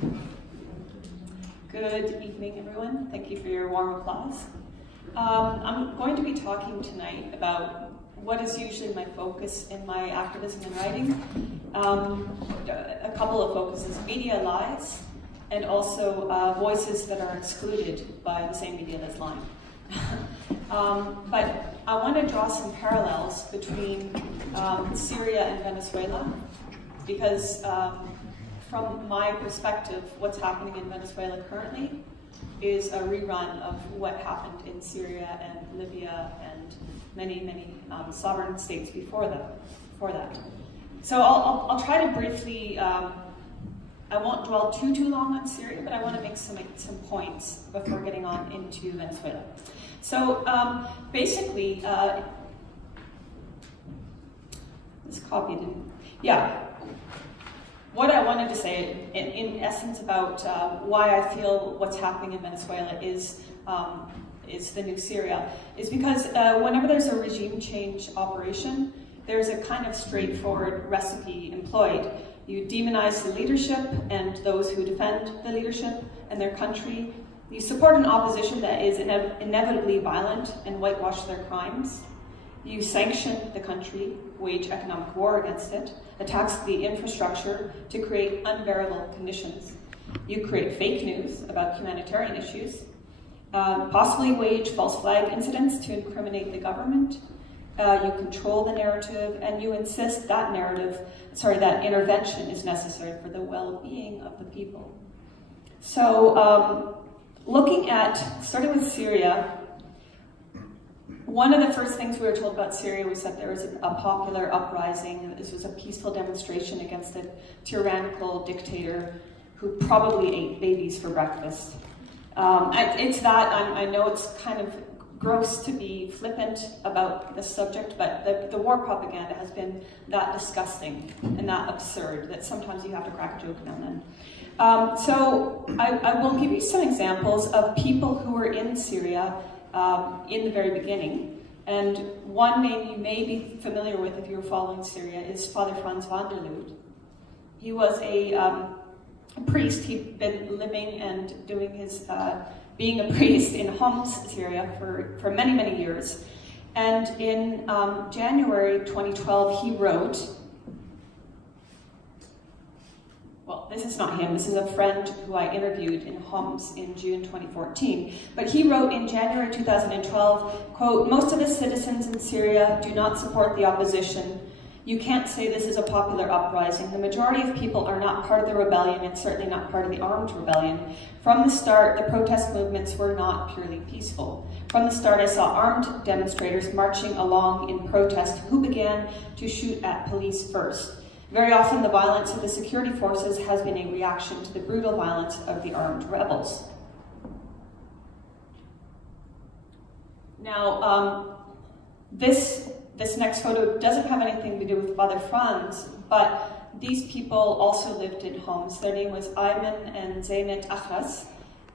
Good evening, everyone. Thank you for your warm applause. I'm going to be talking tonight about what is usually my focus in my activism and writing. A couple of focuses: media lies, and also voices that are excluded by the same media that's lying. But I want to draw some parallels between Syria and Venezuela, because from my perspective, what's happening in Venezuela currently is a rerun of what happened in Syria and Libya and many sovereign states before that. So I'll try to briefly, I won't dwell too long on Syria, but I want to make some points before getting on into Venezuela. So basically, this copy didn't, yeah. What I wanted to say, in essence, about why I feel what's happening in Venezuela is the new Syria, is because whenever there's a regime change operation, there's a kind of straightforward recipe employed. You demonize the leadership and those who defend the leadership and their country. You support an opposition that is inevitably violent and whitewash their crimes. You sanction the country, wage economic war against it, attacks the infrastructure to create unbearable conditions. You create fake news about humanitarian issues, possibly wage false flag incidents to incriminate the government. You control the narrative, and you insist that that intervention is necessary for the well-being of the people. So, starting with Syria, one of the first things we were told about Syria was that there was a popular uprising. This was a peaceful demonstration against a tyrannical dictator who probably ate babies for breakfast. I know it's kind of gross to be flippant about the subject, but the war propaganda has been that disgusting and that absurd that sometimes you have to crack a joke now and then. So I will give you some examples of people who were in Syria in the very beginning. And one name you may be familiar with if you were following Syria is Father Frans van der Loo. He was a priest. He'd been living and doing his being a priest in Homs, Syria for many years. And in January 2012, he wrote, well, this is not him, this is a friend who I interviewed in Homs in June 2014. But he wrote in January 2012, quote, "Most of the citizens in Syria do not support the opposition. You can't say this is a popular uprising. The majority of people are not part of the rebellion and certainly not part of the armed rebellion. From the start, the protest movements were not purely peaceful. From the start, I saw armed demonstrators marching along in protest who began to shoot at police first. Very often, the violence of the security forces has been a reaction to the brutal violence of the armed rebels." Now, this next photo doesn't have anything to do with Father Franz, but these people also lived in Homs. Their name was Ayman and Zeynet Achas,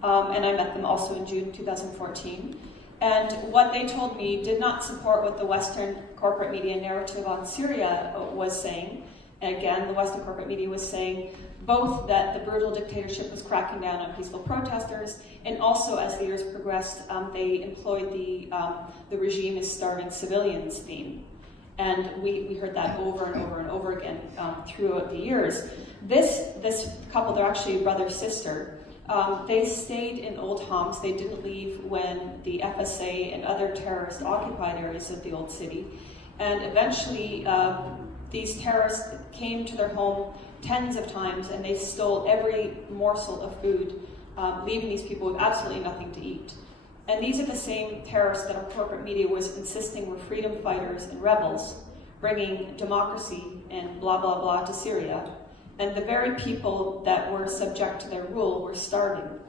and I met them also in June 2014. And what they told me did not support what the Western corporate media narrative on Syria was saying. And again, the Western corporate media was saying both that the brutal dictatorship was cracking down on peaceful protesters, and also as the years progressed, they employed the regime is starving civilians theme. And we heard that over and over again throughout the years. This couple, they're actually brother-sister, they stayed in Old Homs. They didn't leave when the FSA and other terrorists occupied areas of the old city. And eventually, these terrorists came to their home tens of times, and they stole every morsel of food, leaving these people with absolutely nothing to eat. And these are the same terrorists that our corporate media was insisting were freedom fighters and rebels, bringing democracy and blah, blah, blah to Syria. And the very people that were subject to their rule were starving.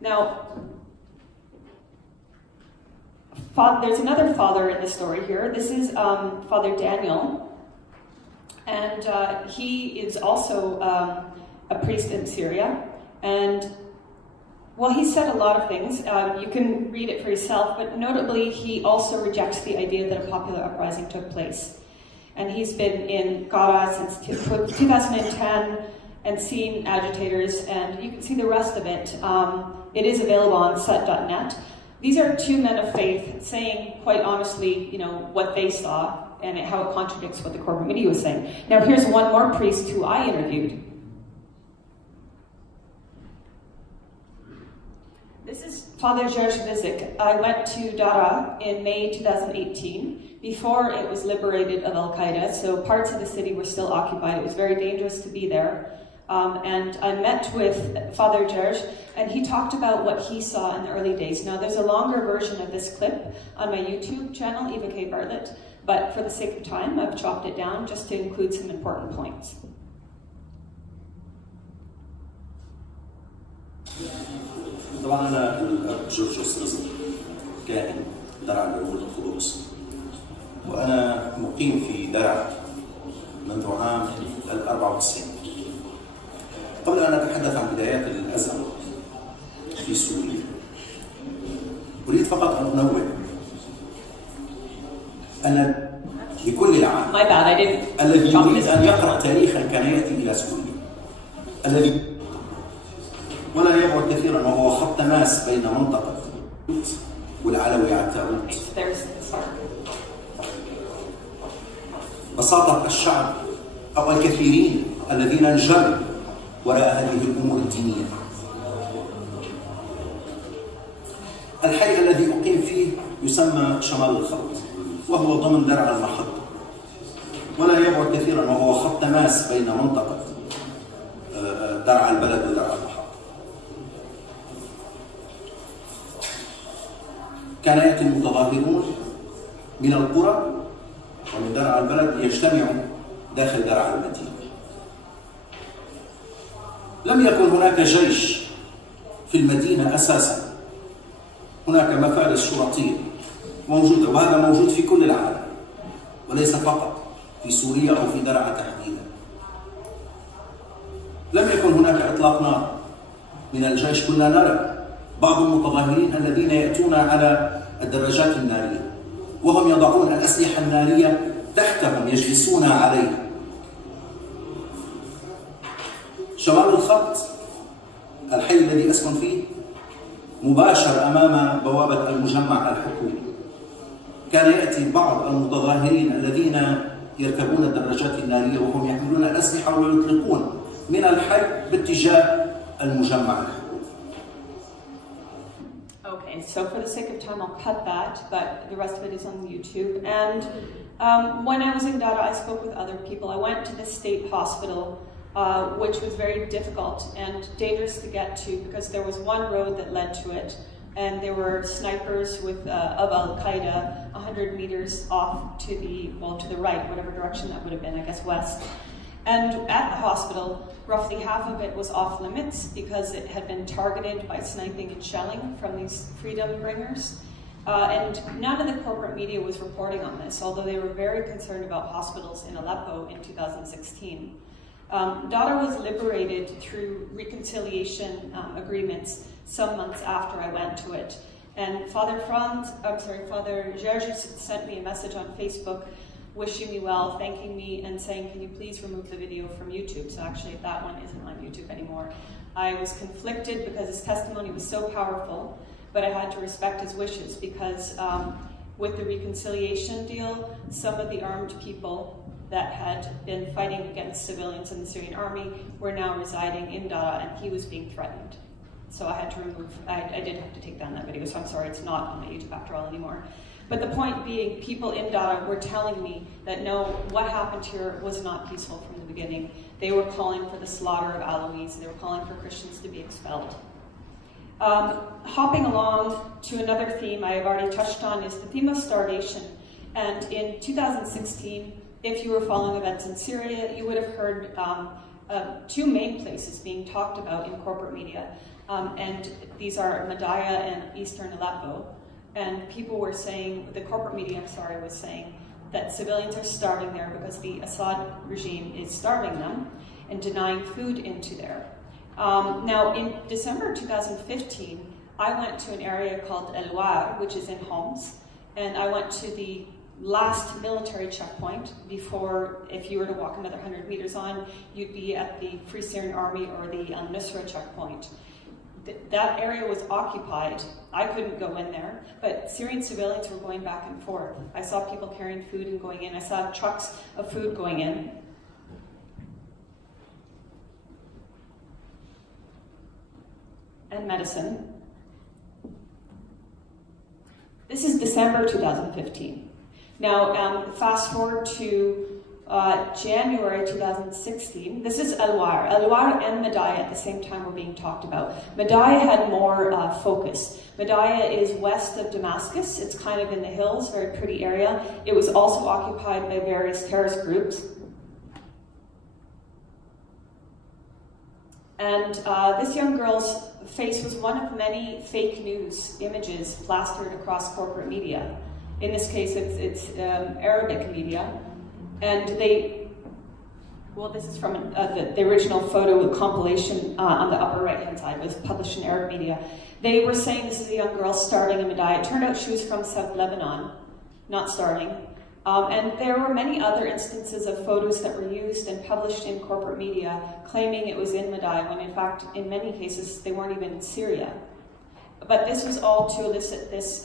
Now, there's another father in the story here. This is Father Daniel. And he is also a priest in Syria. And, well, he said a lot of things. You can read it for yourself, but notably, he also rejects the idea that a popular uprising took place. And he's been in Gaza since 2010, and seen agitators, and you can see the rest of it. It is available on set.net. These are two men of faith saying, quite honestly, you know, what they saw and how it contradicts what the corporate media was saying. Now here's one more priest who I interviewed. This is Father George Vizik. I went to Dara in May 2018, before it was liberated of Al-Qaeda, so parts of the city were still occupied. It was very dangerous to be there. And I met with Father George, and he talked about what he saw in the early days. Now, there's a longer version of this clip on my YouTube channel, Eva Bartlett, but for the sake of time, I've chopped it down just to include some important points. طبعا أنا جورجوس رزق كاهن درعا للروح القدس، وأنا مقيم في درعا منذ عام 94. قبل أن أتحدث عن بدايات الأزمة في سوريا، أريد فقط أن أنوه أن لكل العالم الذي يريد أن يقرأ تاريخا كان يأتي إلى سوريا، الذي ولا يبعد كثيرا وهو خط تماس بين منطقة والعلوي على التاغوت. بساطة الشعب أو الكثيرين الذين انجروا وراء هذه الأمور الدينية. الحي الذي أقيم فيه يسمى شمال الخط، وهو ضمن درعا المحطة، ولا يبعد كثيرا وهو خط تماس بين منطقة درعا البلد ودرعا المحطة. كان يأتي المتظاهرون من القرى ومن درعا البلد يجتمعوا داخل درعا المدينة. لم يكن هناك جيش في المدينة أساسا، هناك مفارس شرطية موجودة، وهذا موجود في كل العالم وليس فقط في سوريا أو في درعا تحديدا. لم يكن هناك إطلاق نار من الجيش. كنا نرى بعض المتظاهرين الذين يأتون على الدراجات النارية وهم يضعون الأسلحة النارية تحتهم يجلسون عليها. شمال الخط الحي الذي أسكن فيه مباشر أمام بوابة المجمع الحكومي. كان يأتي بعض المتظاهرين الذين يركبون الدراجات النارية وهم يحملون الأسلحة ويطلقون من الحي باتجاه المجمع الحكومي. Okay, so for the sake of time, I'll cut that, but the rest of it is on YouTube. And when I was in Dara, I spoke with other people. I went to the state hospital, which was very difficult and dangerous to get to because there was one road that led to it, and there were snipers with of Al-Qaeda 100 meters off to the right, whatever direction that would have been, I guess west. And at the hospital, roughly half of it was off limits because it had been targeted by sniping and shelling from these freedom bringers. And none of the corporate media was reporting on this, although they were very concerned about hospitals in Aleppo in 2016. Dara was liberated through reconciliation agreements some months after I went to it. And Father George sent me a message on Facebook wishing me well, thanking me, and saying, can you please remove the video from YouTube? So actually that one isn't on YouTube anymore. I was conflicted because his testimony was so powerful, but I had to respect his wishes because with the reconciliation deal, some of the armed people that had been fighting against civilians in the Syrian army were now residing in Dara, and he was being threatened. So I had to remove, I did have to take down that video, so I'm sorry it's not on my YouTube after all anymore. But the point being, people in Dara were telling me that no, what happened here was not peaceful from the beginning. They were calling for the slaughter of Alawites, they were calling for Christians to be expelled. Hopping along to another theme I have already touched on is the theme of starvation. And in 2016, if you were following events in Syria, you would have heard two main places being talked about in corporate media. And these are Madaya and eastern Aleppo. And people were saying, the corporate media, was saying that civilians are starving there because the Assad regime is starving them and denying food into there. Now, in December 2015, I went to an area called El War, which is in Homs, and I went to the last military checkpoint before, if you were to walk another 100 meters on, you'd be at the Free Syrian Army or the Nusra checkpoint. That area was occupied. I couldn't go in there, but Syrian civilians were going back and forth. I saw people carrying food and going in. I saw trucks of food going in. And medicine. This is December 2015. Now, fast forward to January 2016. This is Al-War. Al-War and Madaya at the same time were being talked about. Madaya had more focus. Madaya is west of Damascus. It's kind of in the hills, very pretty area. It was also occupied by various terrorist groups. And this young girl's face was one of many fake news images plastered across corporate media. In this case, it's Arabic media. And well, this is from the original photo compilation on the upper right-hand side. It was published in Arab media. They were saying this is a young girl starving in Madaya. It turned out she was from South Lebanon, not starving. And there were many other instances of photos that were used and published in corporate media claiming it was in Madaya, when in fact, in many cases, they weren't even in Syria. But this was all to elicit this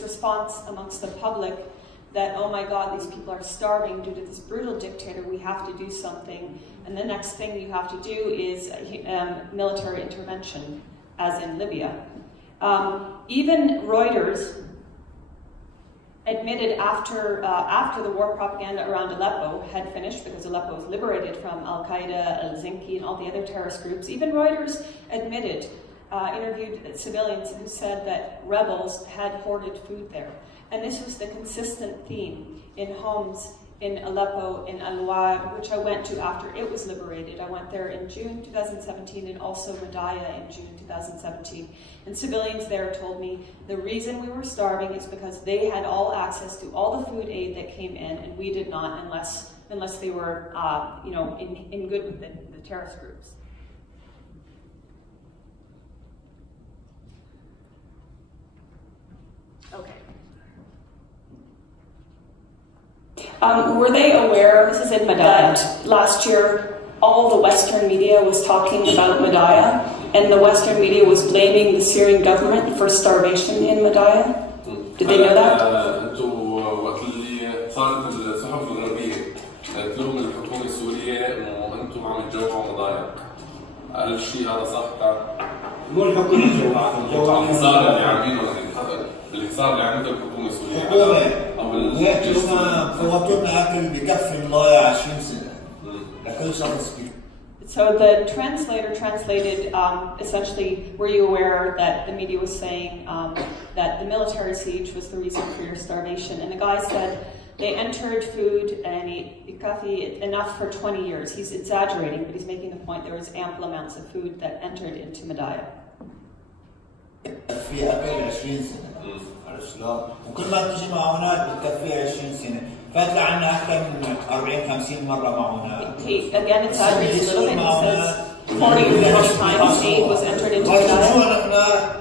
response amongst the public that, oh my God, these people are starving due to this brutal dictator, we have to do something. And the next thing you have to do is military intervention, as in Libya. Even Reuters admitted after the war propaganda around Aleppo had finished, because Aleppo was liberated from Al-Qaeda, Al-Zinki, and all the other terrorist groups, even Reuters admitted, interviewed civilians who said that rebels had hoarded food there. And this was the consistent theme in homes in Aleppo, in Al-War, which I went to after it was liberated. I went there in June 2017 and also Madaya in June 2017. And civilians there told me the reason we were starving is because they had all access to all the food aid that came in, and we did not unless they were in good with the terrorist groups. Okay. Were they aware, this is in Madaya, last year all the Western media was talking about Madaya, and the Western media was blaming the Syrian government for starvation in Madaya? Did they know that? وقت اللي صارت الصحف الغربية تلوم الحكومة السورية انه انتم عم تجوعوا مضايق. هل الشيء هذا صح؟ مو الحكومة تجوعوا الحصار اللي عاملينه الحصار اللي عملته الحكومة السورية هم فوتوا لنا اكل بكفي مضايع 20 سنة لكل شخص فيه. So the translator translated, essentially, were you aware that the media was saying that the military siege was the reason for your starvation? And the guy said they entered food and enough for 20 years. He's exaggerating, but he's making the point there was ample amounts of food that entered into Madaya. في أكل 20 سنة، عرفت شلون؟ وكل ما تجي معونات بتكفيها 20 سنة. فات لعنا أكثر من 40-50 مرة معونات. Again, it's exaggerates a little bit. He says 40 or 50 times aid was entered into Madaya.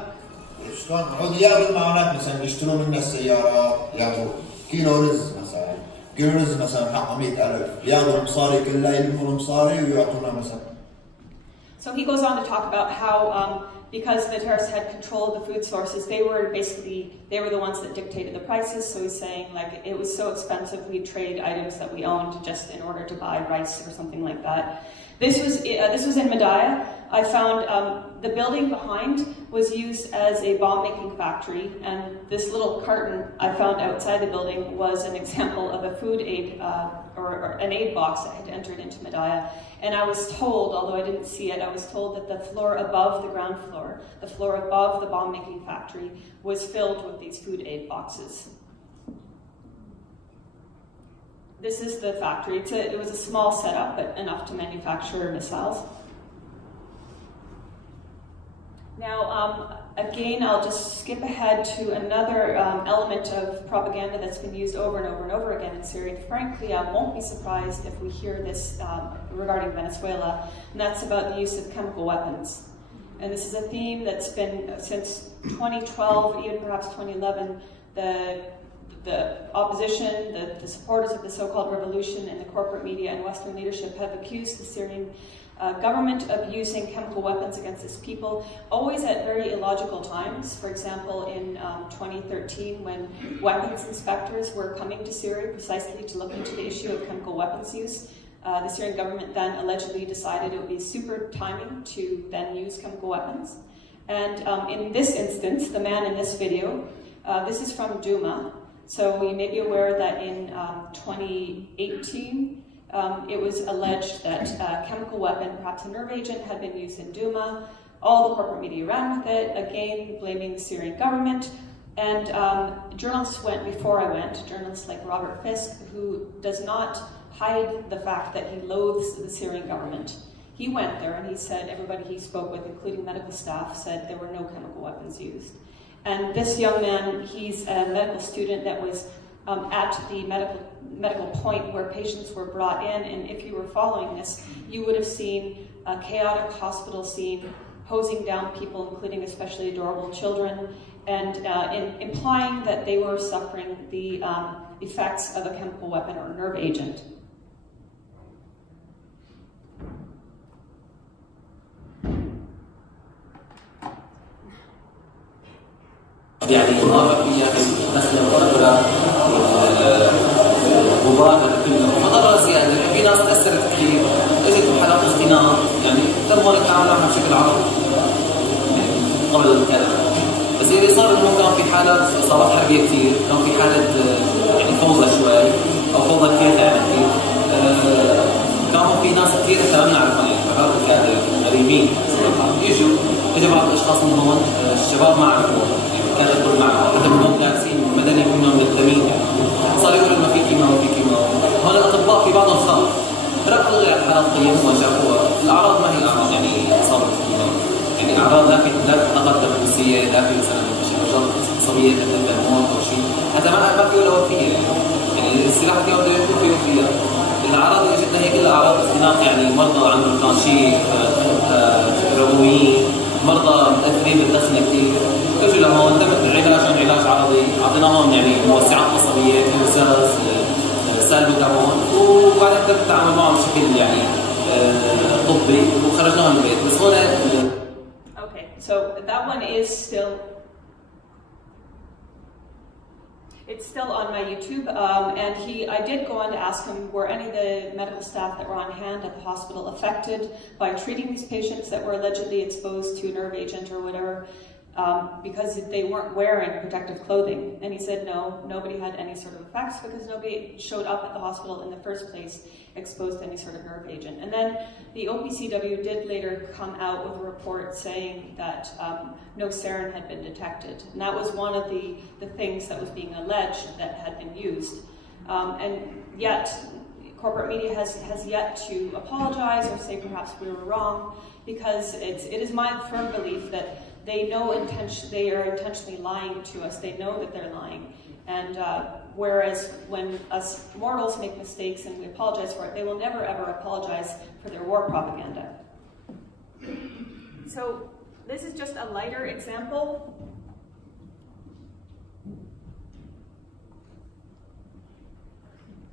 شلون؟ نعود ياخذوا المعونات مثلا يشتروا منا السيارات، ياخذوا كيلو رز مثلا، كيلو رز مثلا حقه 100,000، ياخذوا المصاري كلها يلموا المصاري ويعطونا مثلا. So he goes on to talk about how because the terrorists had control of the food sources, they were the ones that dictated the prices. So he's saying like it was so expensive we'd trade items that we owned just in order to buy rice or something like that. This was in Madaya. I found the building behind was used as a bomb-making factory, and this little carton I found outside the building was an example of a food aid or an aid box that had entered into Madaya. And I was told, although I didn't see it, I was told that the floor above the ground floor, the floor above the bomb-making factory, was filled with these food aid boxes. This is the factory. It was a small setup, but enough to manufacture missiles. Now, again, I'll just skip ahead to another element of propaganda that's been used over and over and over again in Syria. Frankly, I won't be surprised if we hear this regarding Venezuela, and that's about the use of chemical weapons. And this is a theme that's been since 2012, even perhaps 2011. The the opposition, the supporters of the so-called revolution, and the corporate media and Western leadership have accused the Syrian government of using chemical weapons against its people, always at very illogical times. For example, in 2013, when weapons inspectors were coming to Syria precisely to look into the issue of chemical weapons use, the Syrian government then allegedly decided it would be super timing to then use chemical weapons. And in this instance, the man in this video, this is from Duma. So you may be aware that in 2018, it was alleged that a chemical weapon, perhaps a nerve agent, had been used in Duma. All the corporate media ran with it, again blaming the Syrian government. And journalists went before I went, journalists like Robert Fisk, who does not hide the fact that he loathes the Syrian government. He went there and he said, everybody he spoke with, including medical staff, said there were no chemical weapons used. And this young man, he's a medical student that was at the medical point where patients were brought in, and if you were following this, you would have seen a chaotic hospital scene, hosing down people, including especially adorable children, and implying that they were suffering the effects of a chemical weapon or nerve agent. يعني نظافة فيها مثلا مقدرة مبالغة كلها مضرة زيادة، في ناس تأثرت كثير، اجت بحالات اختناق، يعني تم هون التعامل معها بشكل عرضي قبل كذا. بس اللي صار انه كان في حالات اصابات حربية كثير، كان في حالة يعني فوضى شوي او فوضى كثير يعني كثير. كانوا في ناس كثير احنا ما بنعرفهم يعني شباب كذا غريبين صراحة، اجوا بعض الاشخاص من هون الشباب ما عرفوهم. كان يقول معه حتى منهم لابسين مدني منهم ملتمين صار يقول انه في كيما وفي كيما. هون الاطباء في بعضهم خاف ركضوا على حالات قيموها شافوها، الاعراض ما هي اعراض يعني اصابه كيما، يعني اعراض لا في ضغط تنفسيه، لا في مثلا شجرات عصبيه مثل الموت او شيء، حتى ما في ولا وفيه يعني السلاح اليوم بده يكون فيه وفيه. الاعراض اللي جتنا هي كلها اعراض اختناق، يعني مرضى عندهم تنشيط، ربويين، مرضى متاثرين بالدخن كثير. اجوا لهون تم علاجهم علاج عرضي، اعطيناهم يعني موسعات عصبيه، كورساز، سالبوتامول، وبعدين تم التعامل معهم بشكل يعني طبي وخرجناهم من البيت. بس هون Okay, so that one is still it's still on my YouTube, and I did go on to ask him, were any of the medical staff that were on hand at the hospital affected by treating these patients that were allegedly exposed to a nerve agent or whatever, because they weren't wearing protective clothing? And he said no, nobody had any sort of effects because nobody showed up at the hospital in the first place exposed to any sort of nerve agent. And then the OPCW did later come out with a report saying that no sarin had been detected. And that was one of the things that was being alleged that had been used. And yet, corporate media has yet to apologize or say perhaps we were wrong, because it is my firm belief that they are intentionally lying to us. They know that they're lying. And whereas when us mortals make mistakes and we apologize for it, they will never ever apologize for their war propaganda. So this is just a lighter example.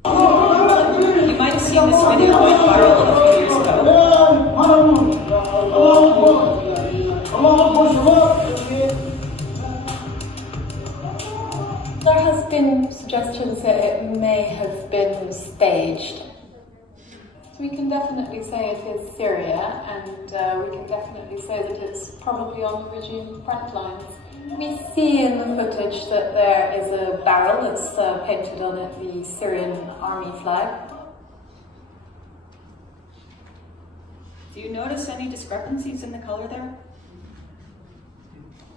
You might have seen this video going viral a few years ago. There has been suggestions that it may have been staged. So we can definitely say it is Syria, and we can definitely say that it's probably on the regime front lines. We see in the footage that there is a barrel that's painted on it the Syrian army flag. Do you notice any discrepancies in the color there?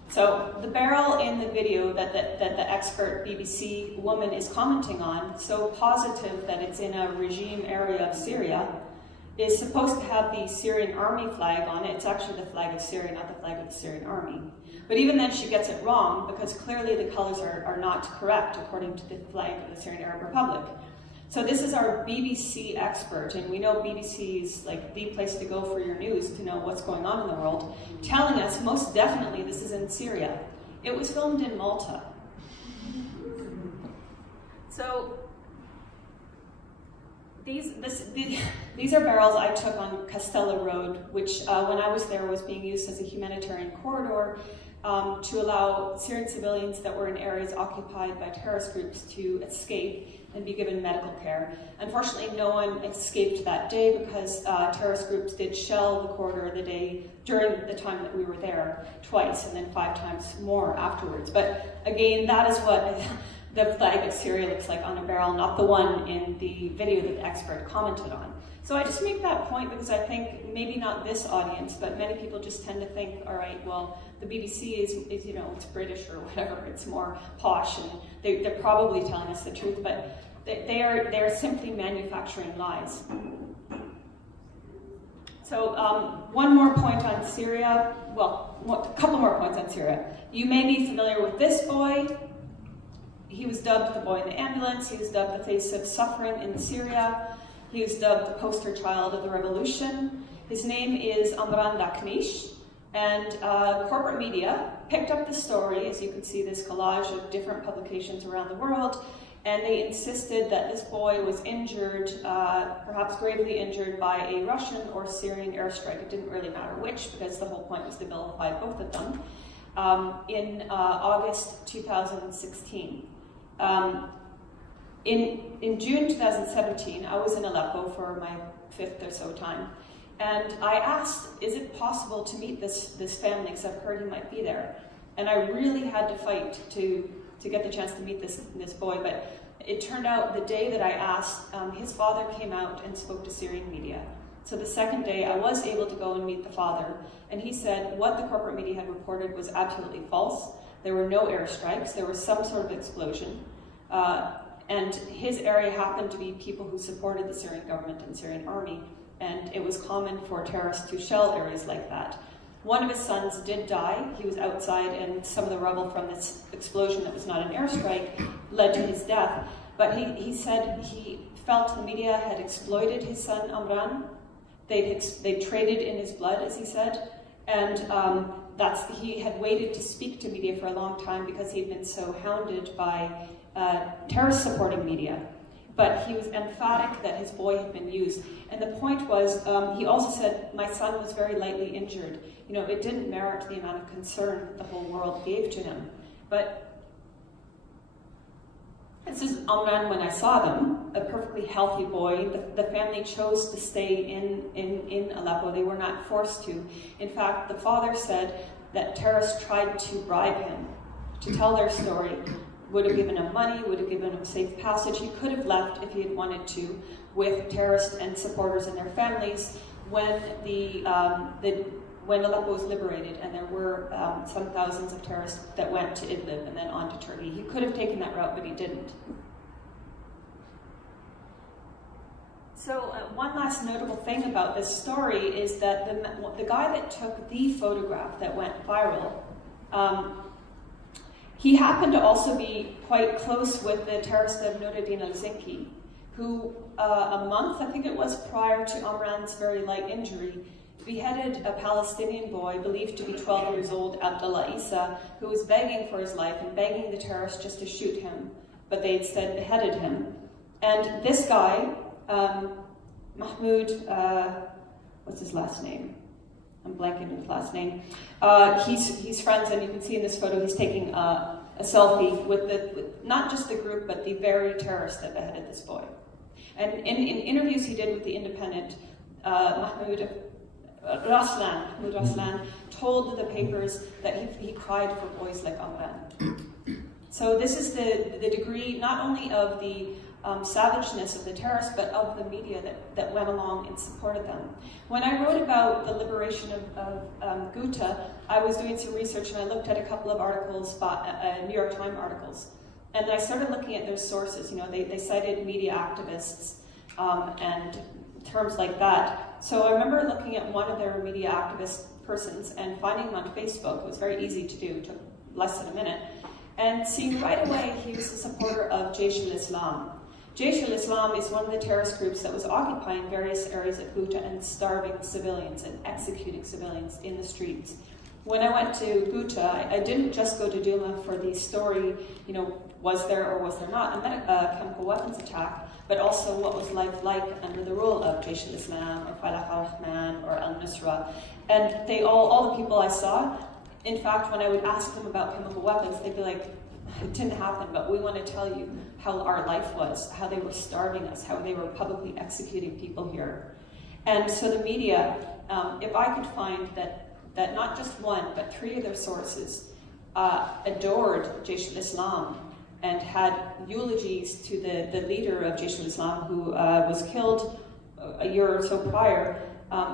So the barrel in the video that the expert BBC woman is commenting on, so positive that it's in a regime area of Syria, is supposed to have the Syrian army flag on it. It's actually the flag of Syria, not the flag of the Syrian army. But even then she gets it wrong, because clearly the colors are not correct according to the flag of the Syrian Arab Republic. So this is our BBC expert, and we know BBC is like the place to go for your news to know what's going on in the world, telling us most definitely this is in Syria. It was filmed in Malta. So these are barrels I took on Castella Road, which when I was there was being used as a humanitarian corridor to allow Syrian civilians that were in areas occupied by terrorist groups to escape and be given medical care. Unfortunately, no one escaped that day because terrorist groups did shell the corridor during the time that we were there twice, and then 5 times more afterwards. But again, that is what the flag of Syria looks like on a barrel, not the one in the video that the expert commented on. So I just make that point because I think maybe not this audience, but many people just tend to think, all right, well, the BBC is you know, it's British or whatever, it's more posh, and they're probably telling us the truth, but they are simply manufacturing lies. So one more point on Syria, well, a couple more points on Syria. You may be familiar with this boy. He was dubbed the boy in the ambulance. He was dubbed the face of suffering in Syria. He was dubbed the poster child of the revolution. His name is Amran Daknish, and corporate media picked up the story, as you can see this collage of different publications around the world, and they insisted that this boy was injured, perhaps gravely injured, by a Russian or Syrian airstrike. It didn't really matter which, because the whole point was to vilify both of them, in August 2016. In June 2017, I was in Aleppo for my 5th or so time, and I asked, is it possible to meet this family, because I've heard he might be there. And I really had to fight to get the chance to meet this boy, but it turned out the day that I asked, his father came out and spoke to Syrian media. So the second day, I was able to go and meet the father, and he said what the corporate media had reported was absolutely false. There were no airstrikes, there was some sort of explosion, and his area happened to be people who supported the Syrian government and Syrian army, and it was common for terrorists to shell areas like that. One of his sons did die. He was outside, and some of the rubble from this explosion that was not an airstrike led to his death. But he said he felt the media had exploited his son Amran. They traded in his blood, as he said, and he had waited to speak to media for a long time because he had been so hounded by terrorist-supporting media. But he was emphatic that his boy had been used. And the point was, he also said, my son was very lightly injured. You know, it didn't merit the amount of concern the whole world gave to him. But this is Amran when I saw them, a perfectly healthy boy. The family chose to stay in Aleppo. They were not forced to. In fact, the father said that terrorists tried to bribe him to tell their story, would have given him money, would have given him safe passage. He could have left if he had wanted to with terrorists and supporters and their families when when Aleppo was liberated, and there were some thousands of terrorists that went to Idlib and then on to Turkey. He could have taken that route, but he didn't. So one last notable thing about this story is that the guy that took the photograph that went viral, he happened to also be quite close with the terrorist of Nuruddin al-Zinki, who a month, I think it was, prior to Amran's very light injury, beheaded a Palestinian boy believed to be 12 years old, Abdullah Isa, who was begging for his life and begging the terrorists just to shoot him, but they instead beheaded him. And this guy, Mahmoud, what's his last name? I'm blanking on his last name. He's friends, and you can see in this photo he's taking a selfie with not just the group, but the very terrorists that beheaded this boy. And in interviews he did with The Independent, Mahmoud Raslan told the papers that he cried for boys like Amran. So this is the degree not only of the savageness of the terrorists, but of the media that went along and supported them. When I wrote about the liberation of Ghouta, I was doing some research and I looked at a couple of articles, New York Times articles, and then I started looking at their sources. You know, they cited media activists and terms like that. So I remember looking at one of their media activist persons and finding him on Facebook. It was very easy to do, it took less than a minute, and seeing right away he was a supporter of Jaish al-Islam. Jaish al-Islam is one of the terrorist groups that was occupying various areas of Ghouta and starving civilians and executing civilians in the streets. When I went to Ghouta, I didn't just go to Douma for the story, was there or was there not a chemical weapons attack, but also what was life like under the rule of Jaish al-Islam or Falaq al-Rahman or al-Nusra. And all the people I saw, in fact, when I would ask them about chemical weapons, they'd be like, it didn't happen, but we want to tell you how our life was, how they were starving us, how they were publicly executing people here. And so the media, if I could find that not just one, but 3 of their sources adored Jaish al-Islam and had eulogies to the leader of Jaish al-Islam who was killed a year or so prior,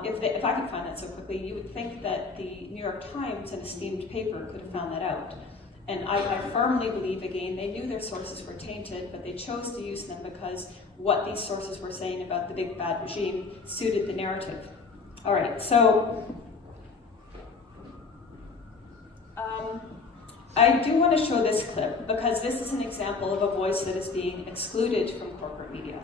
if I could find that so quickly, you would think that the New York Times, an esteemed paper, could have found that out. And I firmly believe, again, they knew their sources were tainted, but they chose to use them because what these sources were saying about the big bad regime suited the narrative. All right, so I do want to show this clip because this is an example of a voice that is being excluded from corporate media.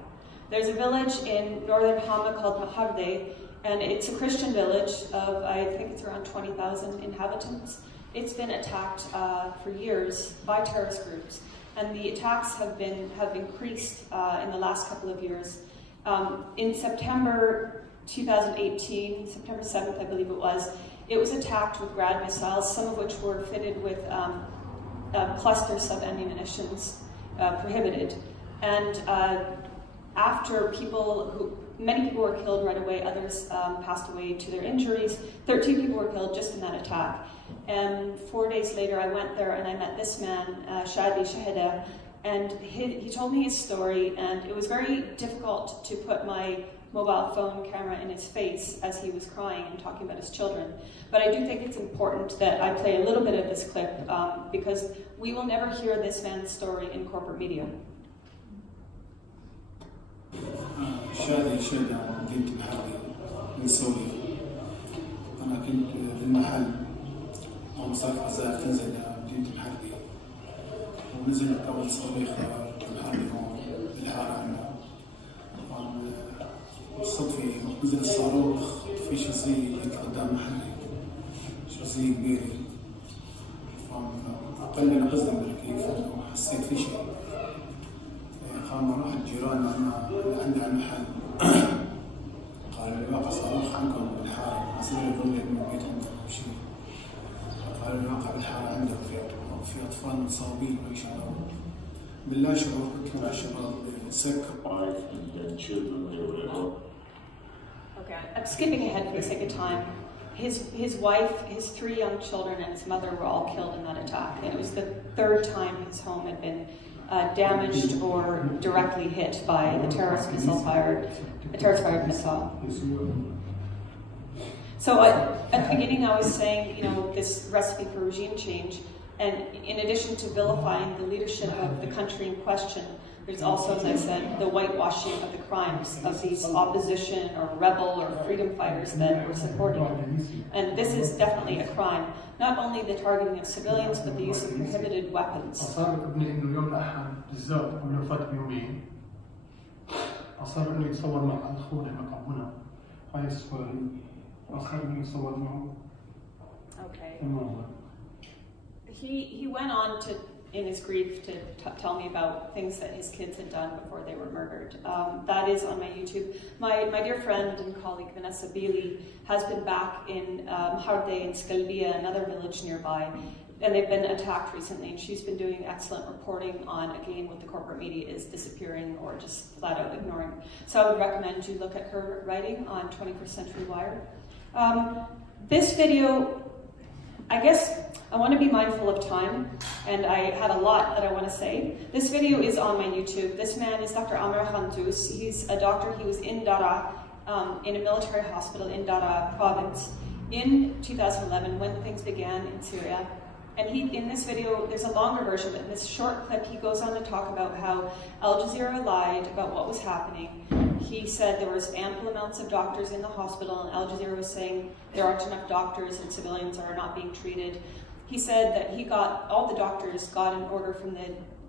There's a village in northern Hama called Maharde, and it's a Christian village of, I think it's around 20,000 inhabitants. It's been attacked for years by terrorist groups, and the attacks have increased in the last couple of years. In September 2018, September 7th, I believe it was attacked with Grad missiles, some of which were fitted with cluster sub-ammunitions prohibited. And after many people were killed right away, others passed away to their injuries. 13 people were killed just in that attack. And 4 days later, I went there and I met this man, Shadi Shahida, and he told me his story, and it was very difficult to put my mobile phone camera in his face as he was crying and talking about his children. But I do think it's important that I play a little bit of this clip because we will never hear this man's story in corporate media. شادي مدينة الحربي من سوريا. أنا كنت بالمحل ومصارف عزائر تنزل مدينة الحربي، ونزل قبل صواريخ الحربي هون بالحارة عندنا. بالصدفة نزل الصاروخ في شظية يطلع قدام محلي، شظية كبيرة. أقل من قصدي بالكيف وحسيت في شيء. قام راح الجيران عندي على المحل قالوا لي واقع صاروخ عندكم بالحارة، حسيت يقول لي من البيت عندكم شيء. قالوا لي واقع بالحارة عندك في أطفال مصابين وأي شباب. بالله شعور قلت لهم على الشباب سكر. Okay, I'm skipping ahead for the sake of time. His wife, his 3 young children, and his mother were all killed in that attack, and it was the 3rd time his home had been damaged or directly hit by a terrorist fired missile. So at the beginning I was saying, this recipe for regime change, and in addition to vilifying the leadership of the country in question, there's also, as I said, the whitewashing of the crimes of these opposition or rebel or freedom fighters that were supporting them. And this is definitely a crime. Not only the targeting of civilians, but the use of prohibited weapons. أصر ابني إنه يوم الأحد بالذات قبل وفاة بيومين أصر إنه يتصور مع أخونا هنا هاي السؤال أصر إنه يتصور معه. Okay. He went on to, in his grief, to tell me about things that his kids had done before they were murdered. That is on my YouTube. My dear friend and colleague Vanessa Bealey has been back in Harde and Skalbia, another village nearby, and they've been attacked recently, and she's been doing excellent reporting on, again, what the corporate media is disappearing or just flat out ignoring. So I would recommend you look at her writing on 21st Century Wire. This video, I guess I want to be mindful of time, and I had a lot that I want to say. This video is on my YouTube. This man is Dr. Amr Khandous. He's a doctor. He was in Dara, in a military hospital in Dara province in 2011 when things began in Syria. And in this video, there's a longer version, but in this short clip, he goes on to talk about how Al Jazeera lied about what was happening. He said there was ample amounts of doctors in the hospital, and Al Jazeera was saying there aren't enough doctors and civilians are not being treated. He said that all the doctors got an order from the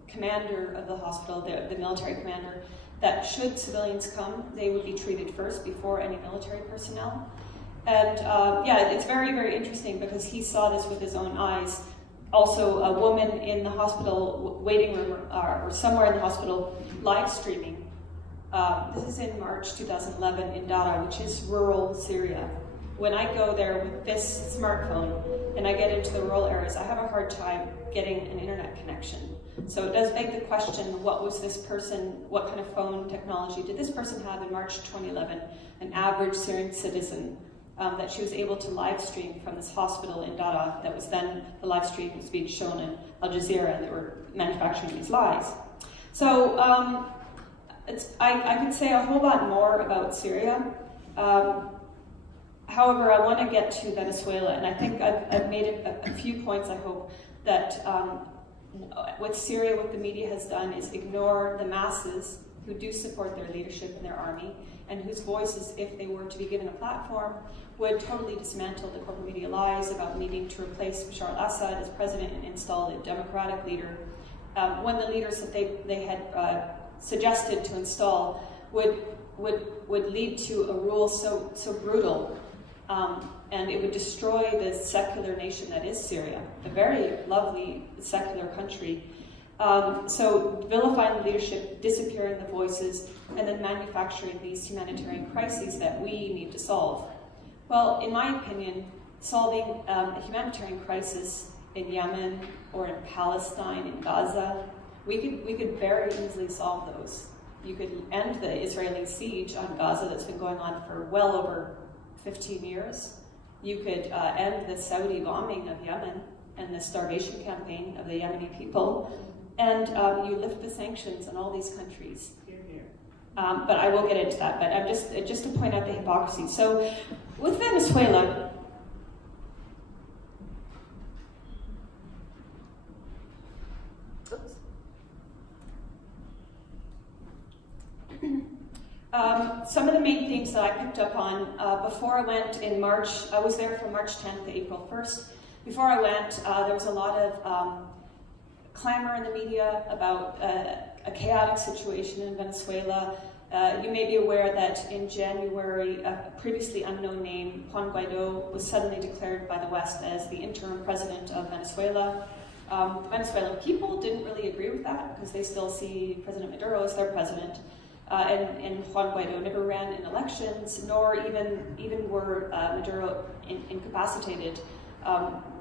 commander of the hospital, the military commander, that should civilians come, they would be treated first before any military personnel. And yeah, it's very, very interesting because he saw this with his own eyes. Also, a woman in the hospital waiting room or somewhere in the hospital live streaming. This is in March 2011 in Dara, which is rural Syria. When I go there with this smartphone and I get into the rural areas, I have a hard time getting an internet connection. So it does beg the question, what was this person, what kind of phone technology did this person have in March 2011, an average Syrian citizen, that she was able to live stream from this hospital in Dara that was then, the live stream was being shown in Al Jazeera and they were manufacturing these lies. So I could say a whole lot more about Syria. However, I want to get to Venezuela, and I think I've made a few points, I hope, that with Syria, what the media has done is ignore the masses who do support their leadership and their army, and whose voices, if they were to be given a platform, would totally dismantle the corporate media lies about needing to replace Bashar al-Assad as president and install a democratic leader, when the leaders that they had suggested to install would lead to a rule so brutal, and it would destroy the secular nation that is Syria, a very lovely secular country. So vilifying the leadership, disappearing the voices, and then manufacturing these humanitarian crises that we need to solve. Well, in my opinion, solving a humanitarian crisis in Yemen or in Palestine, in Gaza, we could very easily solve those. You could end the Israeli siege on Gaza that's been going on for well over 15 years. You could end the Saudi bombing of Yemen and the starvation campaign of the Yemeni people. And you lift the sanctions on all these countries. But I will get into that. But I'm just to point out the hypocrisy. So with Venezuela, some of the main themes that I picked up on before I went in March, I was there from March 10th to April 1st. Before I went, there was a lot of clamor in the media about a chaotic situation in Venezuela. You may be aware that in January, a previously unknown name, Juan Guaido, was suddenly declared by the West as the interim president of Venezuela. The Venezuelan people didn't really agree with that because they still see President Maduro as their president. And Juan Guaido never ran in elections, nor even were Maduro incapacitated.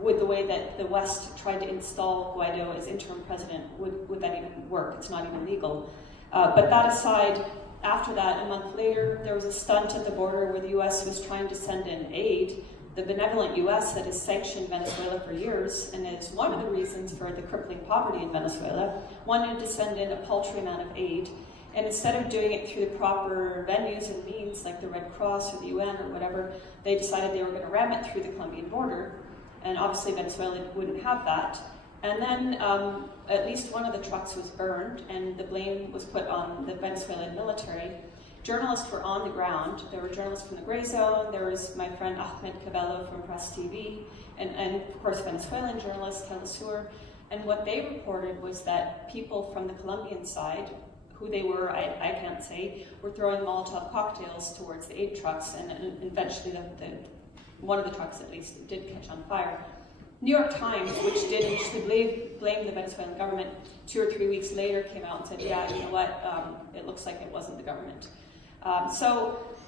With the way that the West tried to install Guaido as interim president, would that even work? It's not even legal. But that aside, after that, a month later, there was a stunt at the border where the U.S. was trying to send in aid. The benevolent U.S. that has sanctioned Venezuela for years, and is one of the reasons for the crippling poverty in Venezuela, wanted to send in a paltry amount of aid. And instead of doing it through the proper venues and means, like the Red Cross or the UN or whatever, they decided they were going to ram it through the Colombian border. And obviously Venezuela wouldn't have that. And then at least one of the trucks was burned, and the blame was put on the Venezuelan military. Journalists were on the ground. There were journalists from the Gray Zone. There was my friend Ahmed Cabello from Press TV, and of course Venezuelan journalist Telesur. And what they reported was that people from the Colombian side, who they were, I can't say, were throwing Molotov cocktails towards the aid trucks, and eventually one of the trucks at least did catch on fire. New York Times, which did initially blame the Venezuelan government, 2 or 3 weeks later came out and said, yeah, you know what, it looks like it wasn't the government.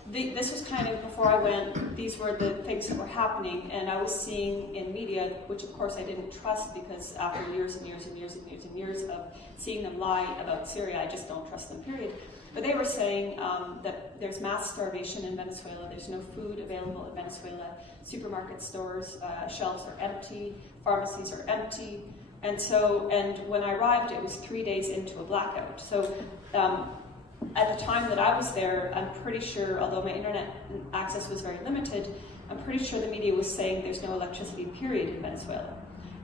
This was kind of, before I went, these were the things that were happening, and I was seeing in media, which of course I didn't trust, because after years and years and years and years and years of seeing them lie about Syria, I just don't trust them, period. But they were saying that there's mass starvation in Venezuela, there's no food available in Venezuela, supermarket stores, shelves are empty, pharmacies are empty, and when I arrived, it was 3 days into a blackout. So at the time that I was there, I'm pretty sure, although my internet access was very limited, I'm pretty sure the media was saying there's no electricity, period, in Venezuela.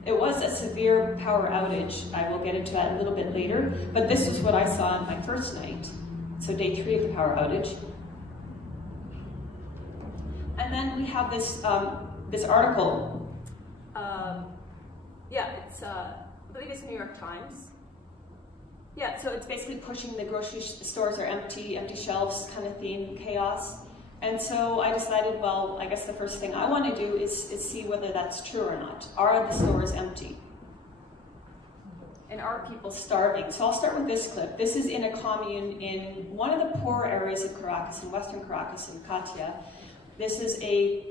It was a severe power outage. I will get into that a little bit later, but this was what I saw on my first night. So day 3 of the power outage. And then we have this this article. It's I believe it's New York Times. Yeah, so it's basically pushing the grocery stores are empty, empty shelves kind of theme, chaos. And so I decided, well, I guess the first thing I want to do is see whether that's true or not. Are the stores empty? And are people starving? So I'll start with this clip. This is in a commune in one of the poor areas of Caracas, in western Caracas, in Katia. This is a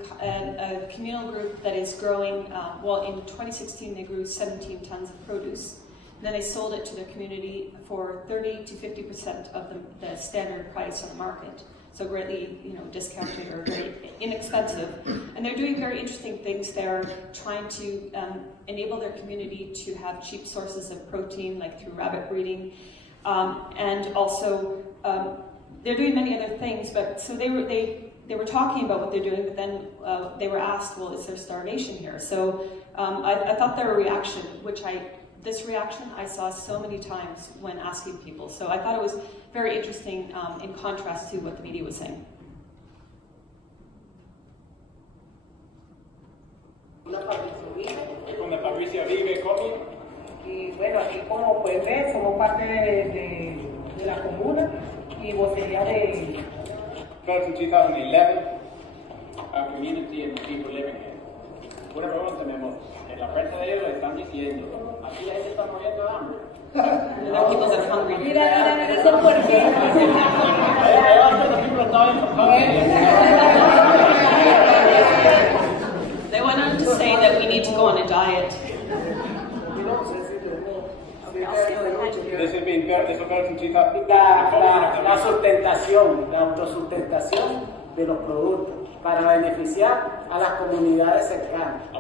communal group that is growing, well, in 2016 they grew 17 tons of produce. And then they sold it to the community for 30 to 50% of the standard price on the market. So greatly, discounted or very inexpensive. And they're doing very interesting things. They're trying to enable their community to have cheap sources of protein, like through rabbit breeding. And also, they're doing many other things. But so they were talking about what they're doing, but then they were asked, well, is there starvation here? So I thought their reaction, this reaction I saw so many times when asking people. So I thought it was very interesting in contrast to what the media was saying. Donde Fabricia vive, come. Y bueno, aquí como pueden ver, somos parte de la comuna y vocería de... Built in 2011, our community and the people living here. Una pregunta tenemos, en la prensa de ellos están diciendo, aquí la gente está muriendo de hambre. People are hungry. Mira, dicen por qué. They went on to say that we need to go on a diet. La sustentación, la autosustentación de los productos para beneficiar a las comunidades cercanas. Y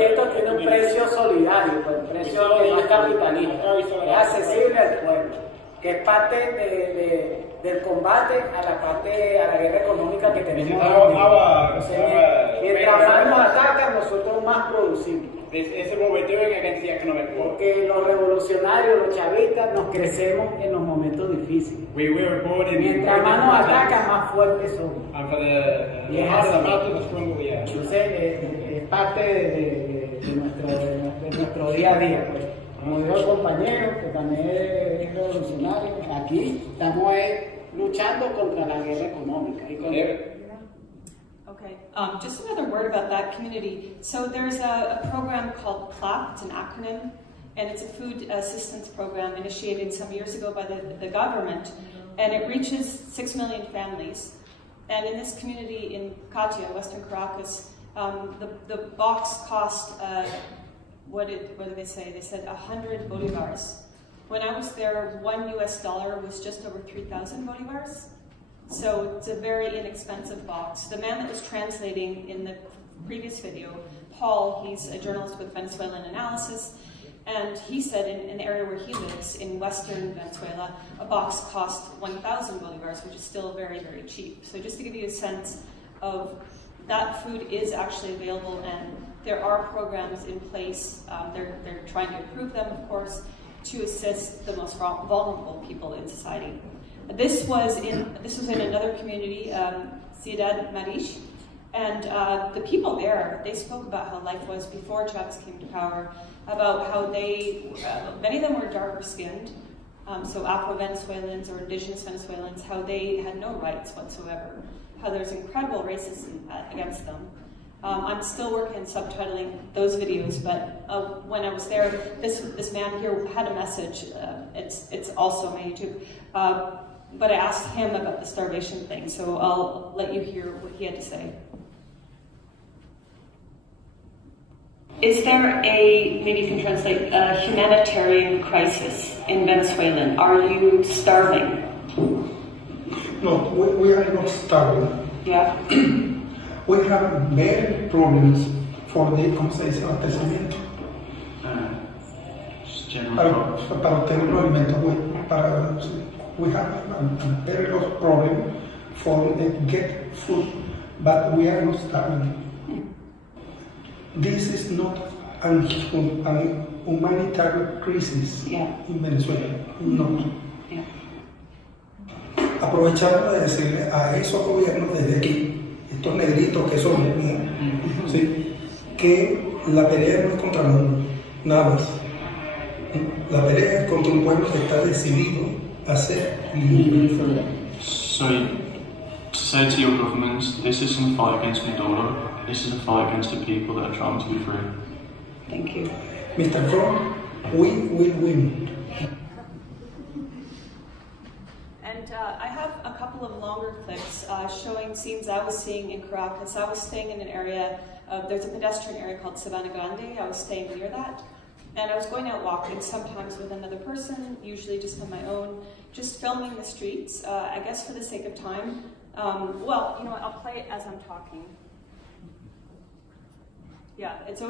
esto tiene un precio solidario, un precio que no es capitalista, es accesible al pueblo, que es parte del combate a la guerra económica que tenemos. Mientras más nos atacan, nosotros más producimos. Porque los revolucionarios, los chavistas, nos crecemos en los momentos difíciles. Mientras más nos atacan, más fuertes somos. Y es así. Entonces, es parte de nuestro día a día. Pues. Como dijo el compañero, que también es revolucionario, aquí estamos luchando contra la guerra económica. Okay, just another word about that community. So there's a program called CLAP, it's an acronym, and it's a food assistance program initiated some years ago by the government, and it reaches 6 million families. And in this community in Katia, western Caracas, the box cost, what did they say? They said 100 bolivars. When I was there, $1 US was just over 3,000 bolivars. So it's a very inexpensive box. The man that was translating in the previous video, Paul, he's a journalist with Venezuelan Analysis, and he said in an area where he lives, in western Venezuela, a box cost 1,000 bolivars, which is still very, very cheap. So just to give you a sense of that food is actually available, and there are programs in place. They're trying to improve them, of course, to assist the most vulnerable people in society. This was in another community, Ciudad Marish, and the people there, they spoke about how life was before Chavez came to power, about how many of them were darker skinned, so Afro-Venezuelans or indigenous Venezuelans, how they had no rights whatsoever, how there's incredible racism against them. I'm still working on subtitling those videos, but when I was there, this man here had a message. It's also on my YouTube. But I asked him about the starvation thing, so I'll let you hear what he had to say. Is there maybe you can translate, a humanitarian crisis in Venezuela? Are you starving? No, we are not starving. Yeah. We have many problems for the, ¿cómo se dice? Abastecimiento. Para obtener los alimentos, we have a very lot of problem for get food, but we are not starving. This is not an humanitarian crisis in Venezuela. No. Yeah. Aprovechamos de decirle a esos gobiernos desde aquí, estos negritos que son, ¿sí? Que la pelea no es contra nosotros, nada más. La pelea es contra un pueblo que está decidido a ser libre. So, to say to your government, this isn't a fight against Maduro, this is a fight against the people that are trying to be free. Thank you. Mr. Trump, we will win. And I have a couple of longer clips showing scenes I was seeing in Caracas. I was staying in an area, there's a pedestrian area called Sabana Grande. I was staying near that. And I was going out walking, sometimes with another person, usually just on my own, just filming the streets, I guess for the sake of time. Well, you know what, I'll play it as I'm talking. Yeah, it's on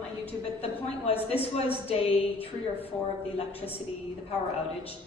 my YouTube, but the point was, this was day 3 or 4 of the electricity, the power outage,